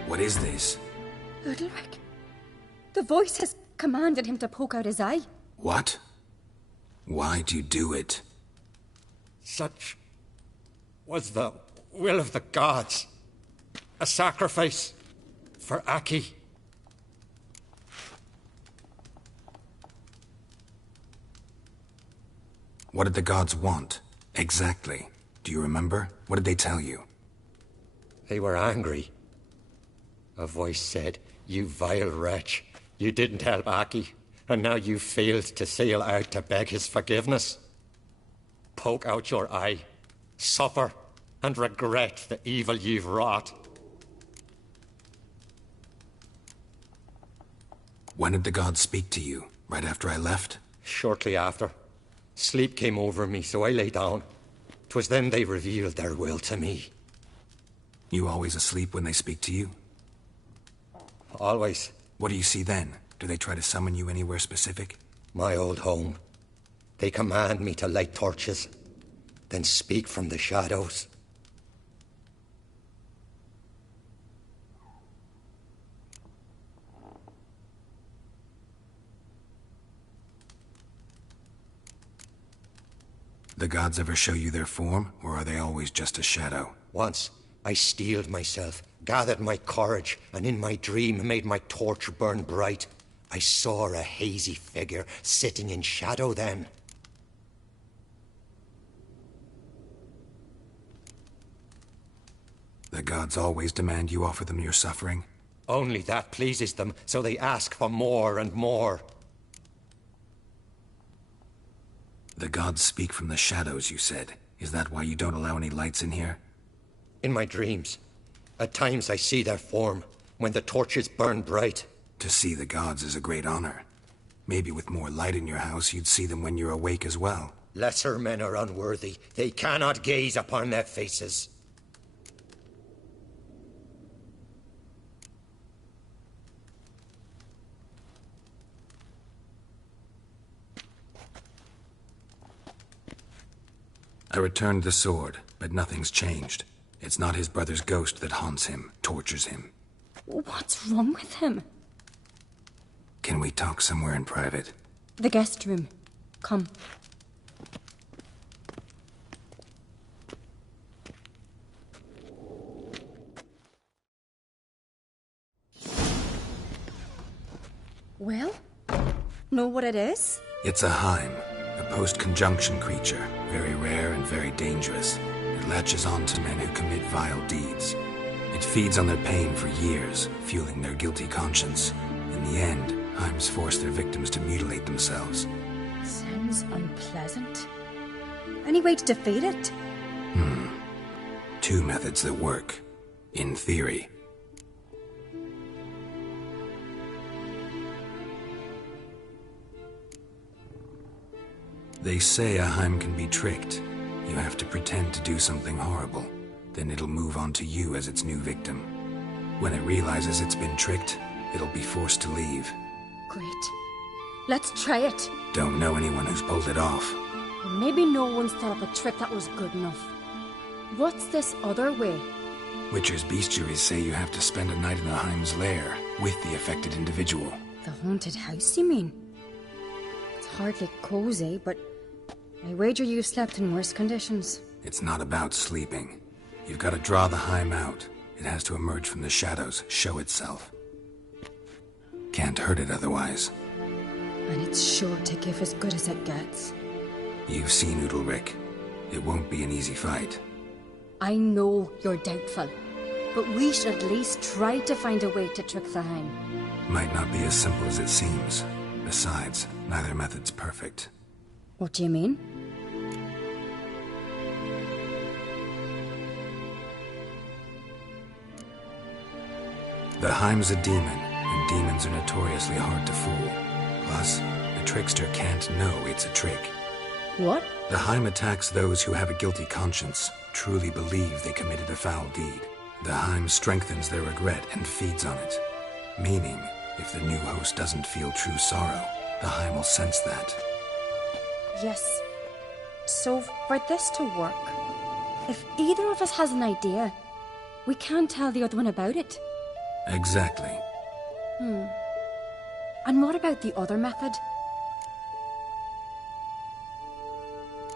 What is this? Udalric. The voice has commanded him to poke out his eye. What? Why'd you do it? Such was the will of the gods. A sacrifice for Aki. What did the gods want? Exactly. Do you remember? What did they tell you? They were angry. A voice said, "You vile wretch, you didn't help Aki, and now you failed to sail out to beg his forgiveness. Poke out your eye, suffer, and regret the evil you've wrought." When did the gods speak to you? Right after I left? Shortly after. Sleep came over me, so I lay down. 'Twas then they revealed their will to me. You always asleep when they speak to you? Always. What do you see then? Do they try to summon you anywhere specific? My old home. They command me to light torches, then speak from the shadows. The gods ever show you their form, or are they always just a shadow? Once, I steeled myself, gathered my courage, and in my dream made my torch burn bright. I saw a hazy figure sitting in shadow then. The gods always demand you offer them your suffering? Only that pleases them, so they ask for more and more. The gods speak from the shadows, you said. Is that why you don't allow any lights in here? In my dreams. At times I see their form, when the torches burn bright. To see the gods is a great honor. Maybe with more light in your house, you'd see them when you're awake as well. Lesser men are unworthy. They cannot gaze upon their faces. I returned the sword, but nothing's changed. It's not his brother's ghost that haunts him, tortures him. What's wrong with him? Can we talk somewhere in private? The guest room. Come. Well, know what it is? It's a Heim, a post-conjunction creature, very rare and very dangerous. It latches on to men who commit vile deeds. It feeds on their pain for years, fueling their guilty conscience. In the end, Heims force their victims to mutilate themselves. Sounds unpleasant. Any way to defeat it? Two methods that work. In theory. They say a Heim can be tricked. You have to pretend to do something horrible. Then it'll move on to you as its new victim. When it realizes it's been tricked, it'll be forced to leave. Great. Let's try it. Don't know anyone who's pulled it off. Or maybe no one's thought up a trick that was good enough. What's this other way? Witcher's bestiaries say you have to spend a night in the Heim's lair with the affected individual. The haunted house, you mean? It's hardly cozy, but I wager you've slept in worse conditions. It's not about sleeping. You've got to draw the Heim out. It has to emerge from the shadows, show itself. Can't hurt it otherwise. And it's sure to give as good as it gets. You've seen Udalric. It won't be an easy fight. I know you're doubtful, but we should at least try to find a way to trick the Heim. Might not be as simple as it seems. Besides, neither method's perfect. What do you mean? The Heim's a demon, and demons are notoriously hard to fool. Plus, the trickster can't know it's a trick. What? The Heim attacks those who have a guilty conscience, truly believe they committed a foul deed. The Heim strengthens their regret and feeds on it. Meaning, if the new host doesn't feel true sorrow, the Heim will sense that. Yes. So, for this to work, if either of us has an idea, we can't tell the other one about it. Exactly. And what about the other method?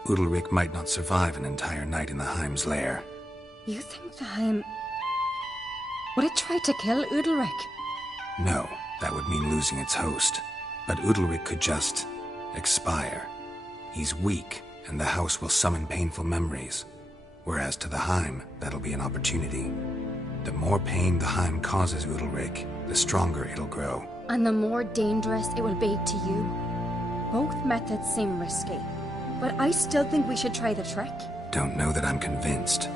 Udalric might not survive an entire night in the Heim's lair. You think the Heim... would it try to kill Udalric? No, that would mean losing its host. But Udalric could just... expire. He's weak, and the house will summon painful memories. Whereas to the Heim, that'll be an opportunity. The more pain the Heim causes Udalric, the stronger it'll grow. And the more dangerous it will be to you. Both methods seem risky, but I still think we should try the trick. Don't know that I'm convinced.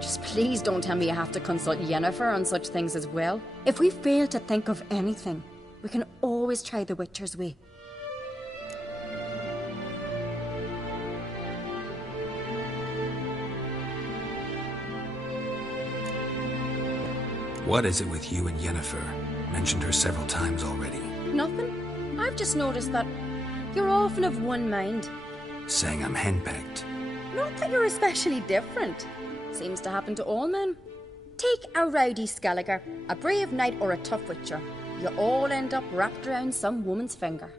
Just please don't tell me you have to consult Yennefer on such things as well. If we fail to think of anything, we can always try the Witcher's way. What is it with you and Yennefer? Mentioned her several times already. Nothing. I've just noticed that you're often of one mind. Saying I'm henpecked. Not that you're especially different. Seems to happen to all men. Take a rowdy Skelliger, a brave knight or a tough witcher. You all end up wrapped around some woman's finger.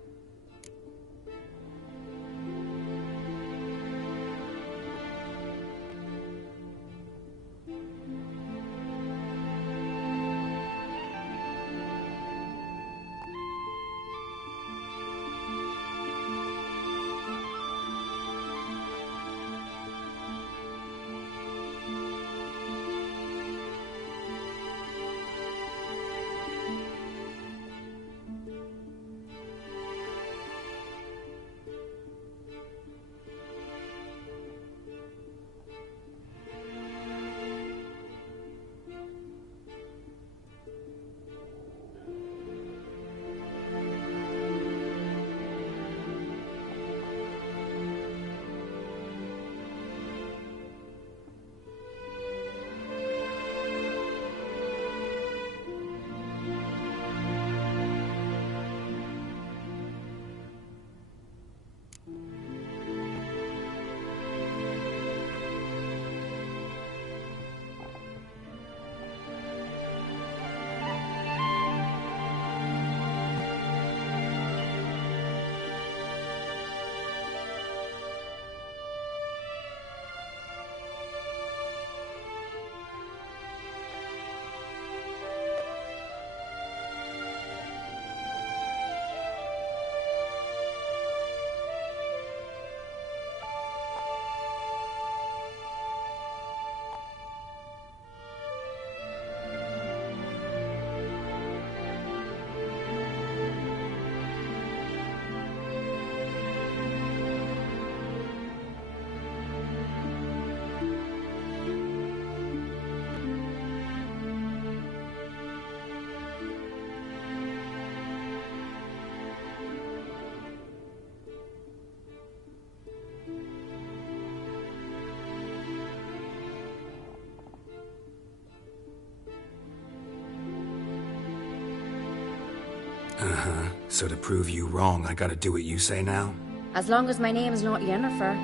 So to prove you wrong, I gotta do what you say now? As long as my name's not Yennefer,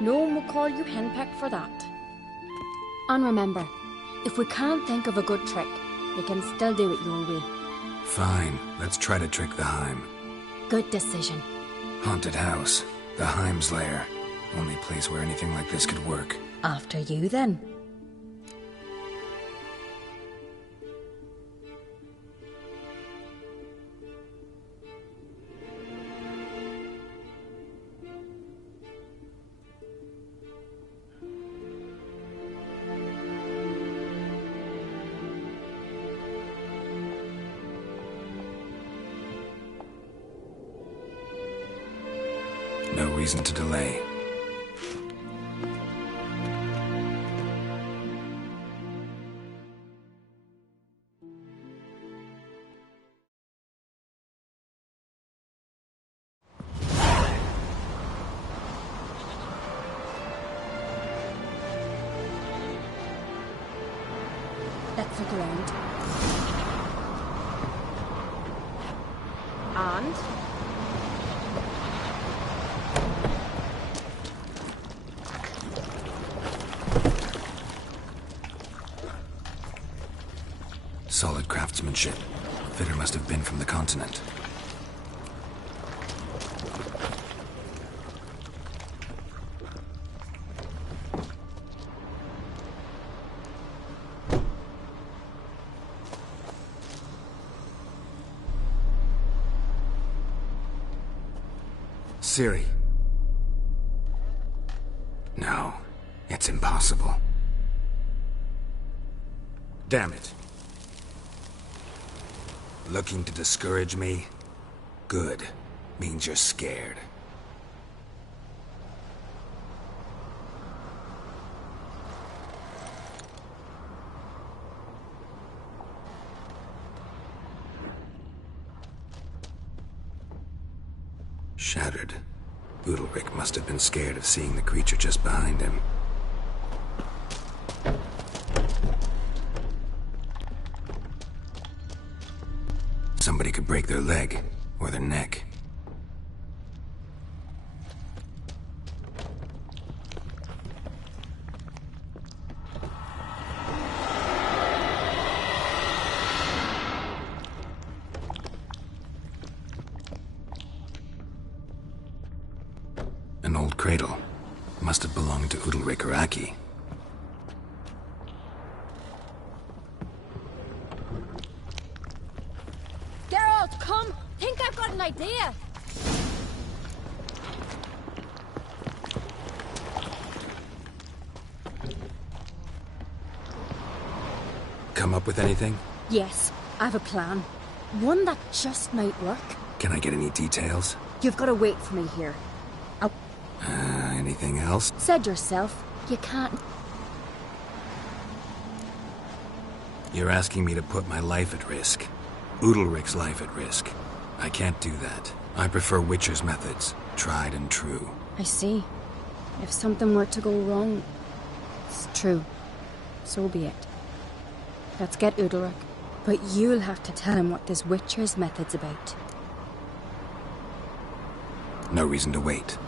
no one will call you henpecked for that. And remember, if we can't think of a good trick, we can still do it your way. Fine, let's try to trick the Heim. Good decision. Haunted house, the Heim's lair. Only place where anything like this could work. After you, then. No reason to delay. Let's look around. And? Solid craftsmanship. Fitter must have been from the continent. Ciri. No, it's impossible. Damn it. Looking to discourage me? Good. Means you're scared. Shattered. Udalric must have been scared of seeing the creature just behind him. Somebody could break their leg, or their neck. An old cradle. Must have belonged to Udalric or Aki. Come! Think I've got an idea! Come up with anything? Yes, I have a plan. One that just might work. Can I get any details? You've got to wait for me here. Anything else? Said yourself, you can't... You're asking me to put my life at risk. Udalric's life at risk. I can't do that. I prefer Witcher's methods. Tried and true. I see. If something were to go wrong, it's true. So be it. Let's get Udalric. But you'll have to tell him what this Witcher's method's about. No reason to wait.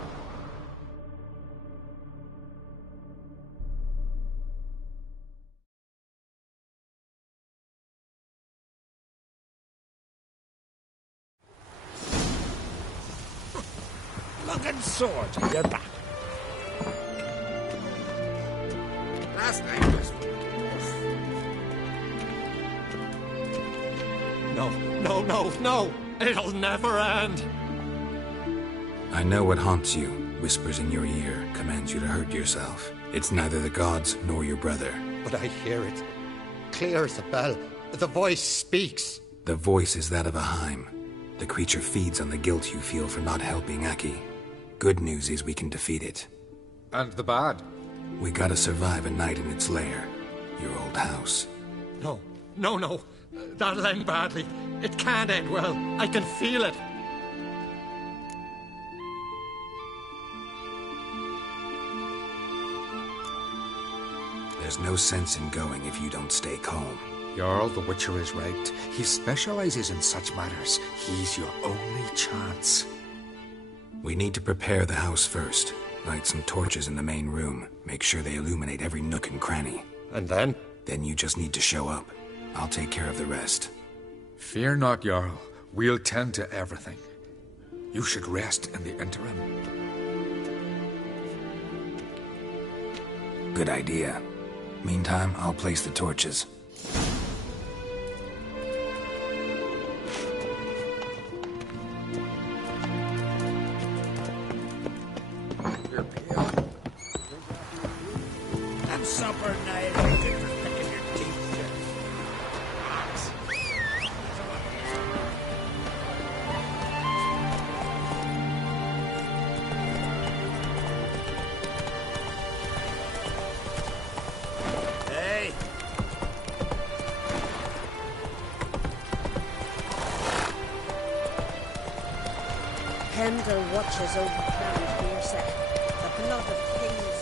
Sword, you're back. Last night was... No. It'll never end. I know what haunts you. Whispers in your ear, commands you to hurt yourself. It's neither the gods nor your brother. But I hear it. Clear as a bell. The voice speaks. The voice is that of a Heim. The creature feeds on the guilt you feel for not helping Aki. Good news is we can defeat it. And the bad? We gotta survive a night in its lair. Your old house. No. That'll end badly. It can't end well. I can feel it. There's no sense in going if you don't stay calm. Jarl, the Witcher is right. He specializes in such matters. He's your only chance. We need to prepare the house first. Light some torches in the main room. Make sure they illuminate every nook and cranny. And then? Then you just need to show up. I'll take care of the rest. Fear not, Jarl. We'll tend to everything. You should rest in the interim. Good idea. Meantime, I'll place the torches. And supper night, good for picking your teeth. Hey! Pendle watches over Crown Hearsay. The blood of kings.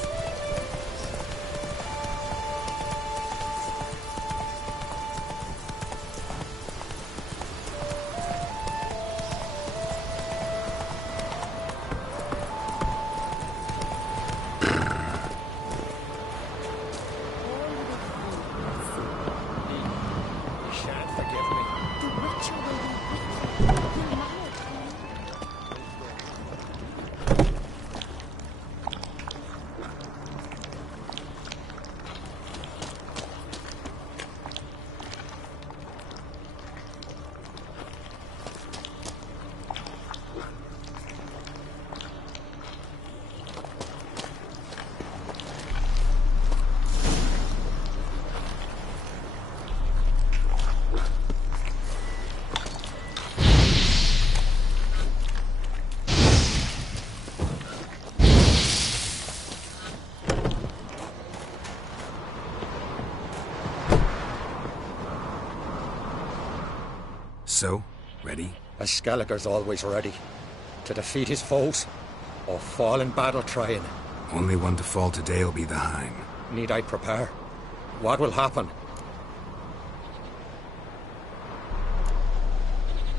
So, ready? A Skelliger's always ready. To defeat his foes, or fall in battle trying. Only one to fall today will be the Heim. Need I prepare? What will happen?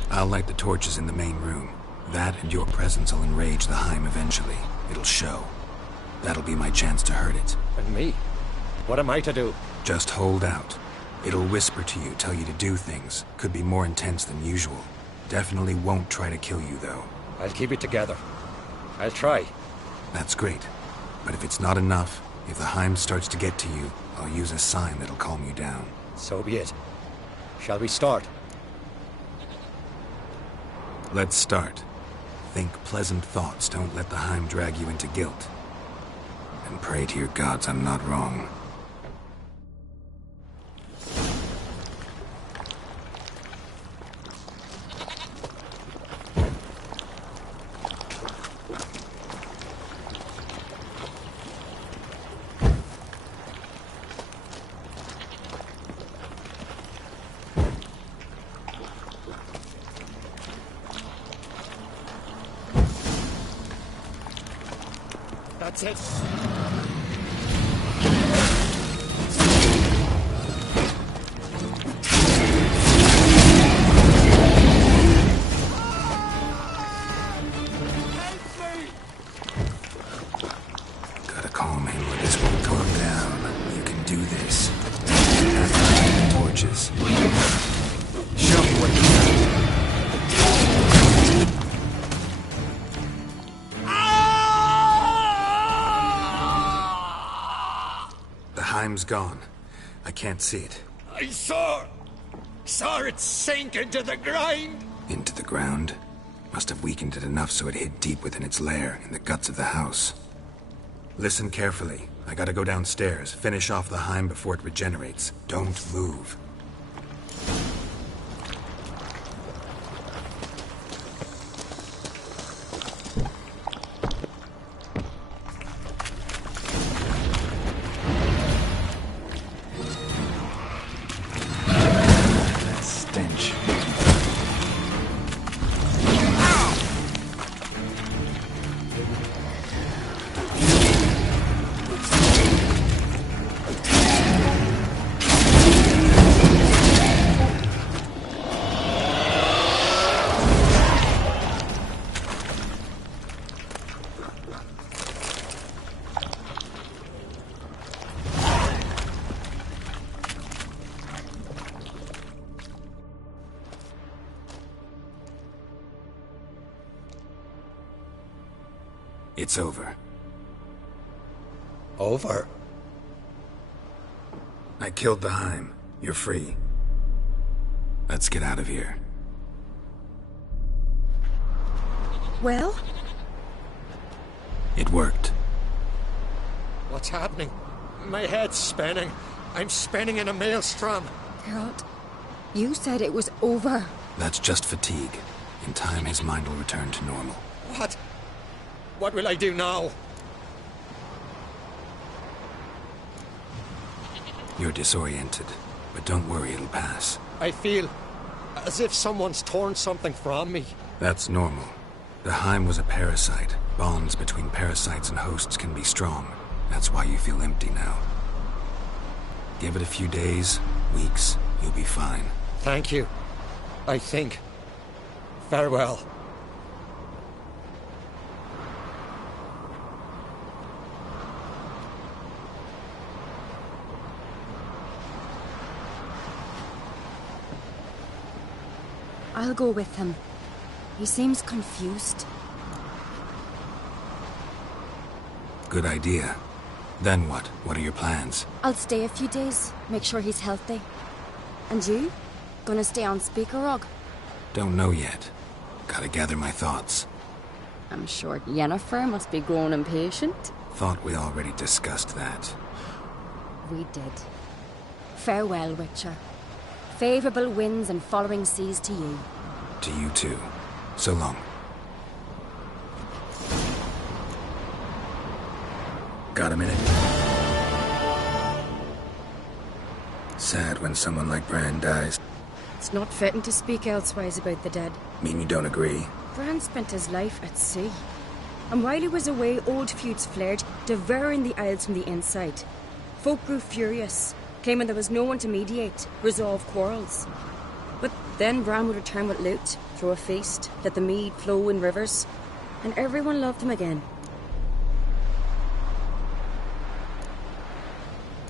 I'll light the torches in the main room. That and your presence will enrage the Heim eventually. It'll show. That'll be my chance to hurt it. And me? What am I to do? Just hold out. It'll whisper to you, tell you to do things. Could be more intense than usual. Definitely won't try to kill you, though. I'll keep it together. I'll try. That's great. But if it's not enough, if the Heim starts to get to you, I'll use a sign that'll calm you down. So be it. Shall we start? Let's start. Think pleasant thoughts. Don't let the Heim drag you into guilt. And pray to your gods I'm not wrong. That's it. Gotta calm him or this won't calm down. You can do this. After the torches. Show me what you got. The Heim's gone. I can't see it. I saw it sink into the ground. Into the ground? Must have weakened it enough so it hid deep within its lair, in the guts of the house. Listen carefully. I gotta go downstairs, finish off the Heim before it regenerates. Don't move. That stench. It's over. Over? I killed the Heim. You're free. Let's get out of here. Well? It worked. What's happening? My head's spinning. I'm spinning in a maelstrom. Geralt, you said it was over. That's just fatigue. In time, his mind will return to normal. What? What will I do now? You're disoriented, but don't worry, it'll pass. I feel as if someone's torn something from me. That's normal. The Heim was a parasite. Bonds between parasites and hosts can be strong. That's why you feel empty now. Give it a few days, weeks, you'll be fine. Thank you. I think. Farewell. I'll go with him. He seems confused. Good idea. Then what? What are your plans? I'll stay a few days, make sure he's healthy. And you? Gonna stay on Speaker Rog? Don't know yet. Gotta gather my thoughts. I'm sure Yennefer must be growing impatient. Thought we already discussed that. We did. Farewell, Witcher. Favourable winds and following seas to you. To you too. So long. Got a minute? Sad when someone like Bran dies. It's not fitting to speak elsewise about the dead. Mean you don't agree? Bran spent his life at sea. And while he was away, old feuds flared, devouring the Isles from the inside. Folk grew furious, claiming there was no one to mediate, resolve quarrels. But then Bran would return with loot, throw a feast, let the mead flow in rivers, and everyone loved him again.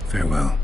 Farewell.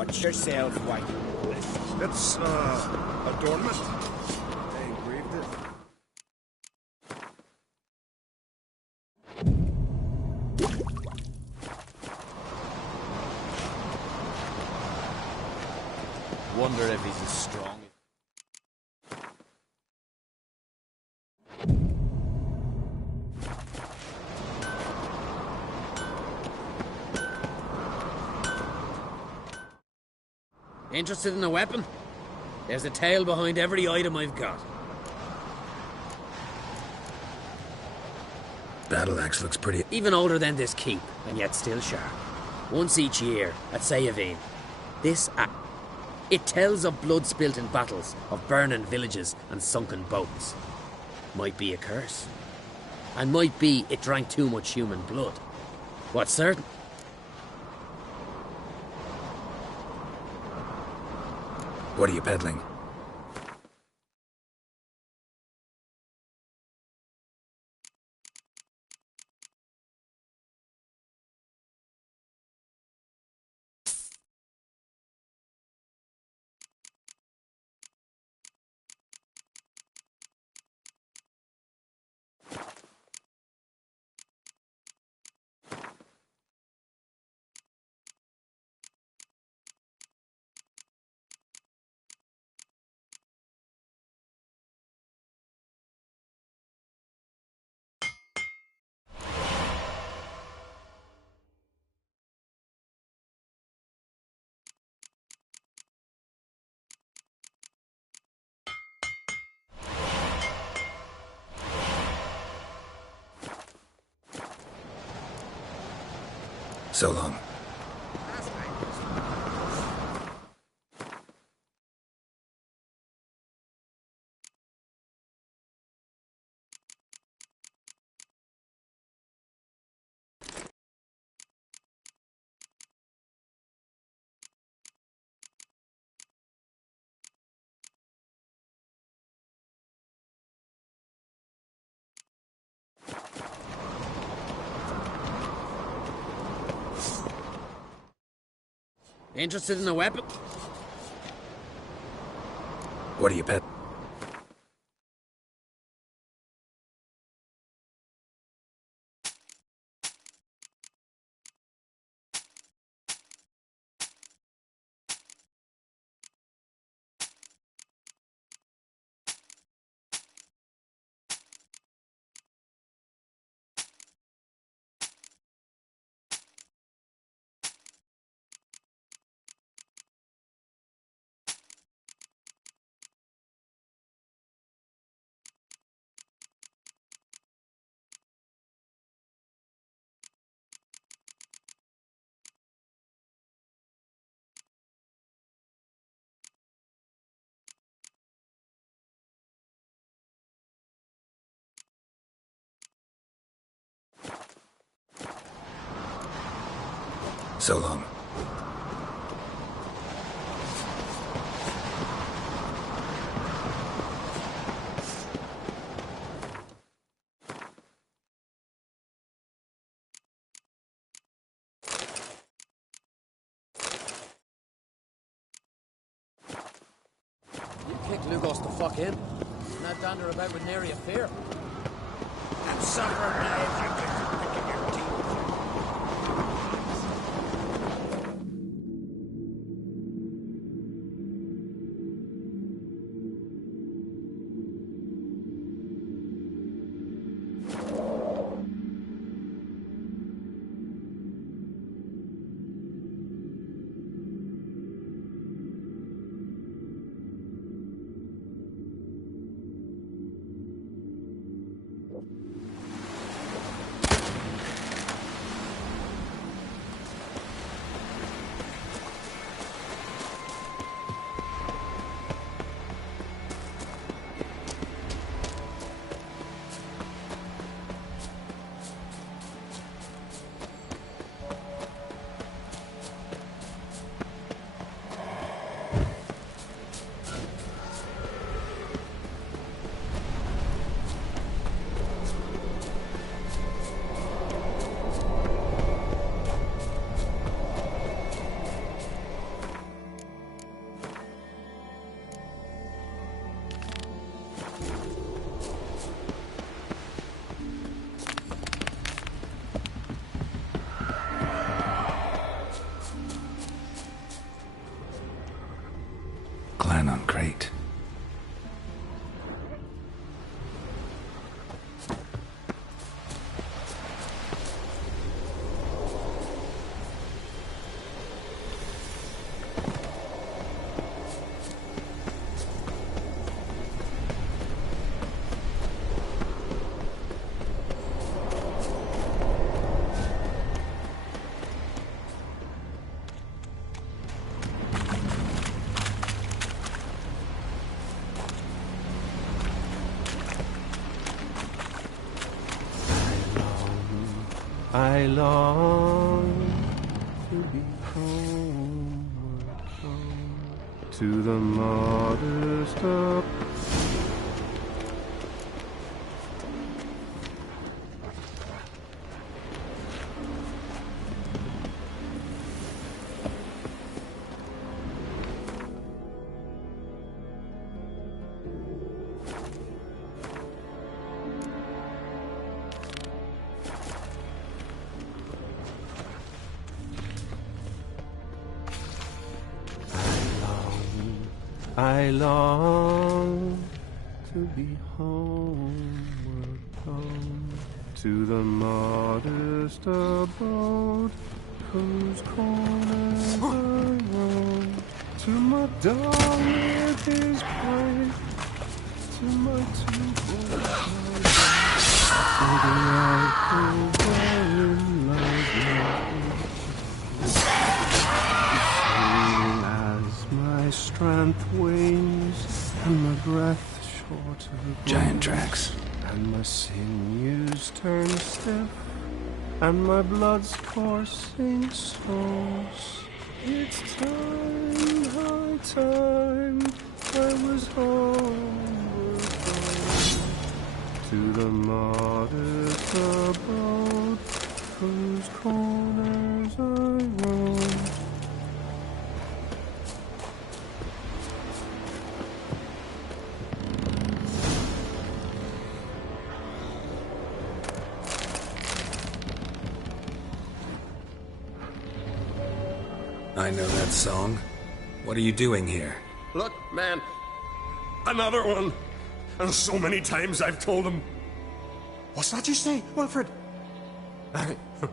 Watch yourself, White. It's, adornment. They engraved it. Wonder if he's as strong. Interested in a weapon? There's a tale behind every item I've got. Battle axe looks pretty... Even older than this keep, and yet still sharp. Once each year, at Sayavine. This axe. It tells of blood spilt in battles, of burning villages and sunken boats. Might be a curse. And might be it drank too much human blood. What's certain? What are you peddling? So long. Interested in a weapon? What are you pet? So long. You kicked Lugos the fuck in. Not dander about with nary a fear. And suffer knives you get in your teeth. sign on crate. I long to be homeward home to the modest up. I long to be homeward home to the modest abode whose corners I roam, to my dog with his prey, to my two-fold to the rifle bearing as my strength wanes and my breath shorter grows, Giant tracks. and my sinews turn stiff and my blood's coursing slows. It's time, high time, I was homeward bound to the modest abode whose corners I roam. I know that song. What are you doing here? Look, man. Another one. And so many times I've told him. What's that you say, Wilfred?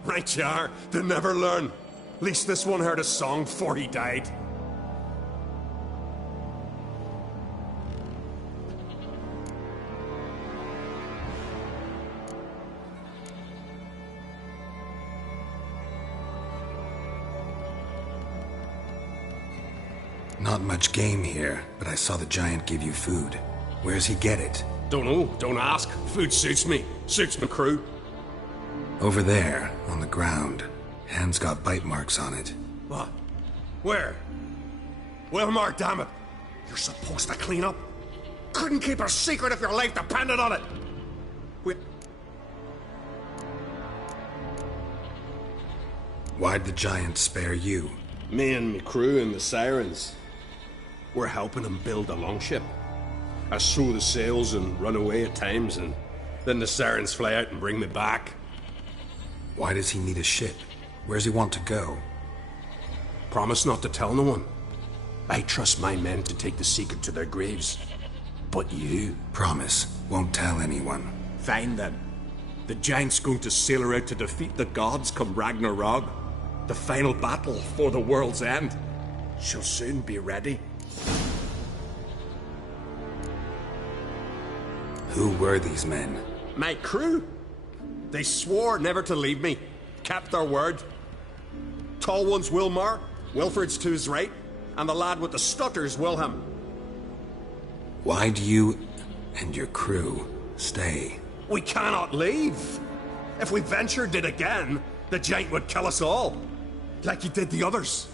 Right you are. They never learn. At least this one heard a song before he died. Not much game here, but I saw the giant give you food. Where's he get it? Don't know. Don't ask. Food suits me. Suits my crew. Over there, on the ground. Hand's got bite marks on it. What? Where? Wilmar, damn it. You're supposed to clean up. Couldn't keep a secret if your life depended on it. Wait. Why'd the giant spare you? Me and my crew and the sirens. We're helping him build a longship. I sew the sails and run away at times, and then the sirens fly out and bring me back. Why does he need a ship? Where's he want to go? Promise not to tell no one. I trust my men to take the secret to their graves. But you... Promise, won't tell anyone. Fine then. The giant's going to sail her out to defeat the gods come Ragnarok. The final battle for the world's end. She'll soon be ready. Who were these men? My crew. They swore never to leave me. Kept their word. Tall one's Wilmar, Wilfred's to his right, and the lad with the stutter's Wilhelm. Why do you and your crew stay? We cannot leave. If we ventured it again, the giant would kill us all. Like he did the others.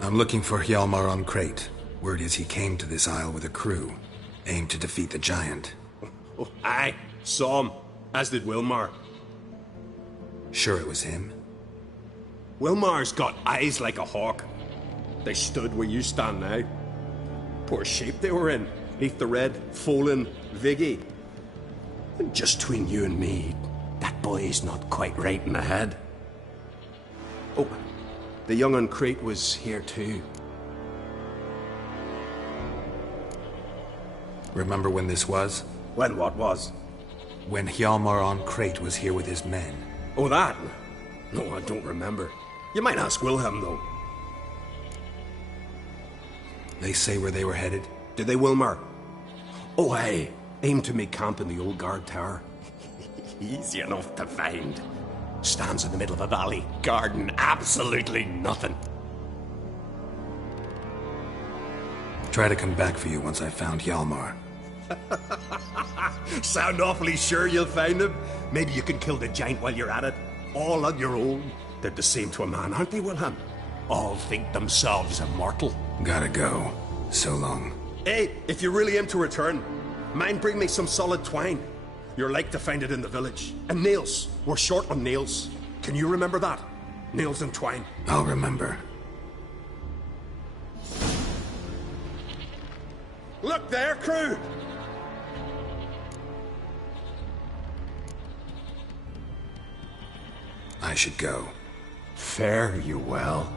I'm looking for Hjalmar on Crate. Word is he came to this isle with a crew, aimed to defeat the giant. Oh, aye, saw him, as did Wilmar. Sure it was him? Wilmar's got eyes like a hawk. They stood where you stand now. Poor shape they were in, neath the red, Folin, Viggy. And just between you and me, that boy's not quite right in the head. Oh, The young on Crete was here too. Remember when this was? When what was? When Hjalmar on Crete was here with his men. Oh, that? No, I don't remember. You might ask Wilhelm, though. They say where they were headed? Did they, Wilmar? Oh, aye. Aim to make camp in the old guard tower. Easy enough to find. Stands in the middle of a valley. Garden absolutely nothing. Try to come back for you once I found Hjalmar. Sound awfully sure you'll find him? Maybe you can kill the giant while you're at it. All on your own. They're the same to a man, aren't they, Wilhelm? All think themselves immortal. Gotta go. So long. Hey, if you really aim to return, mind bring me some solid twine. You're like to find it in the village. And nails. We're short on nails. Can you remember that? Nails and twine. I'll remember. Look there, crew! I should go. Fare you well.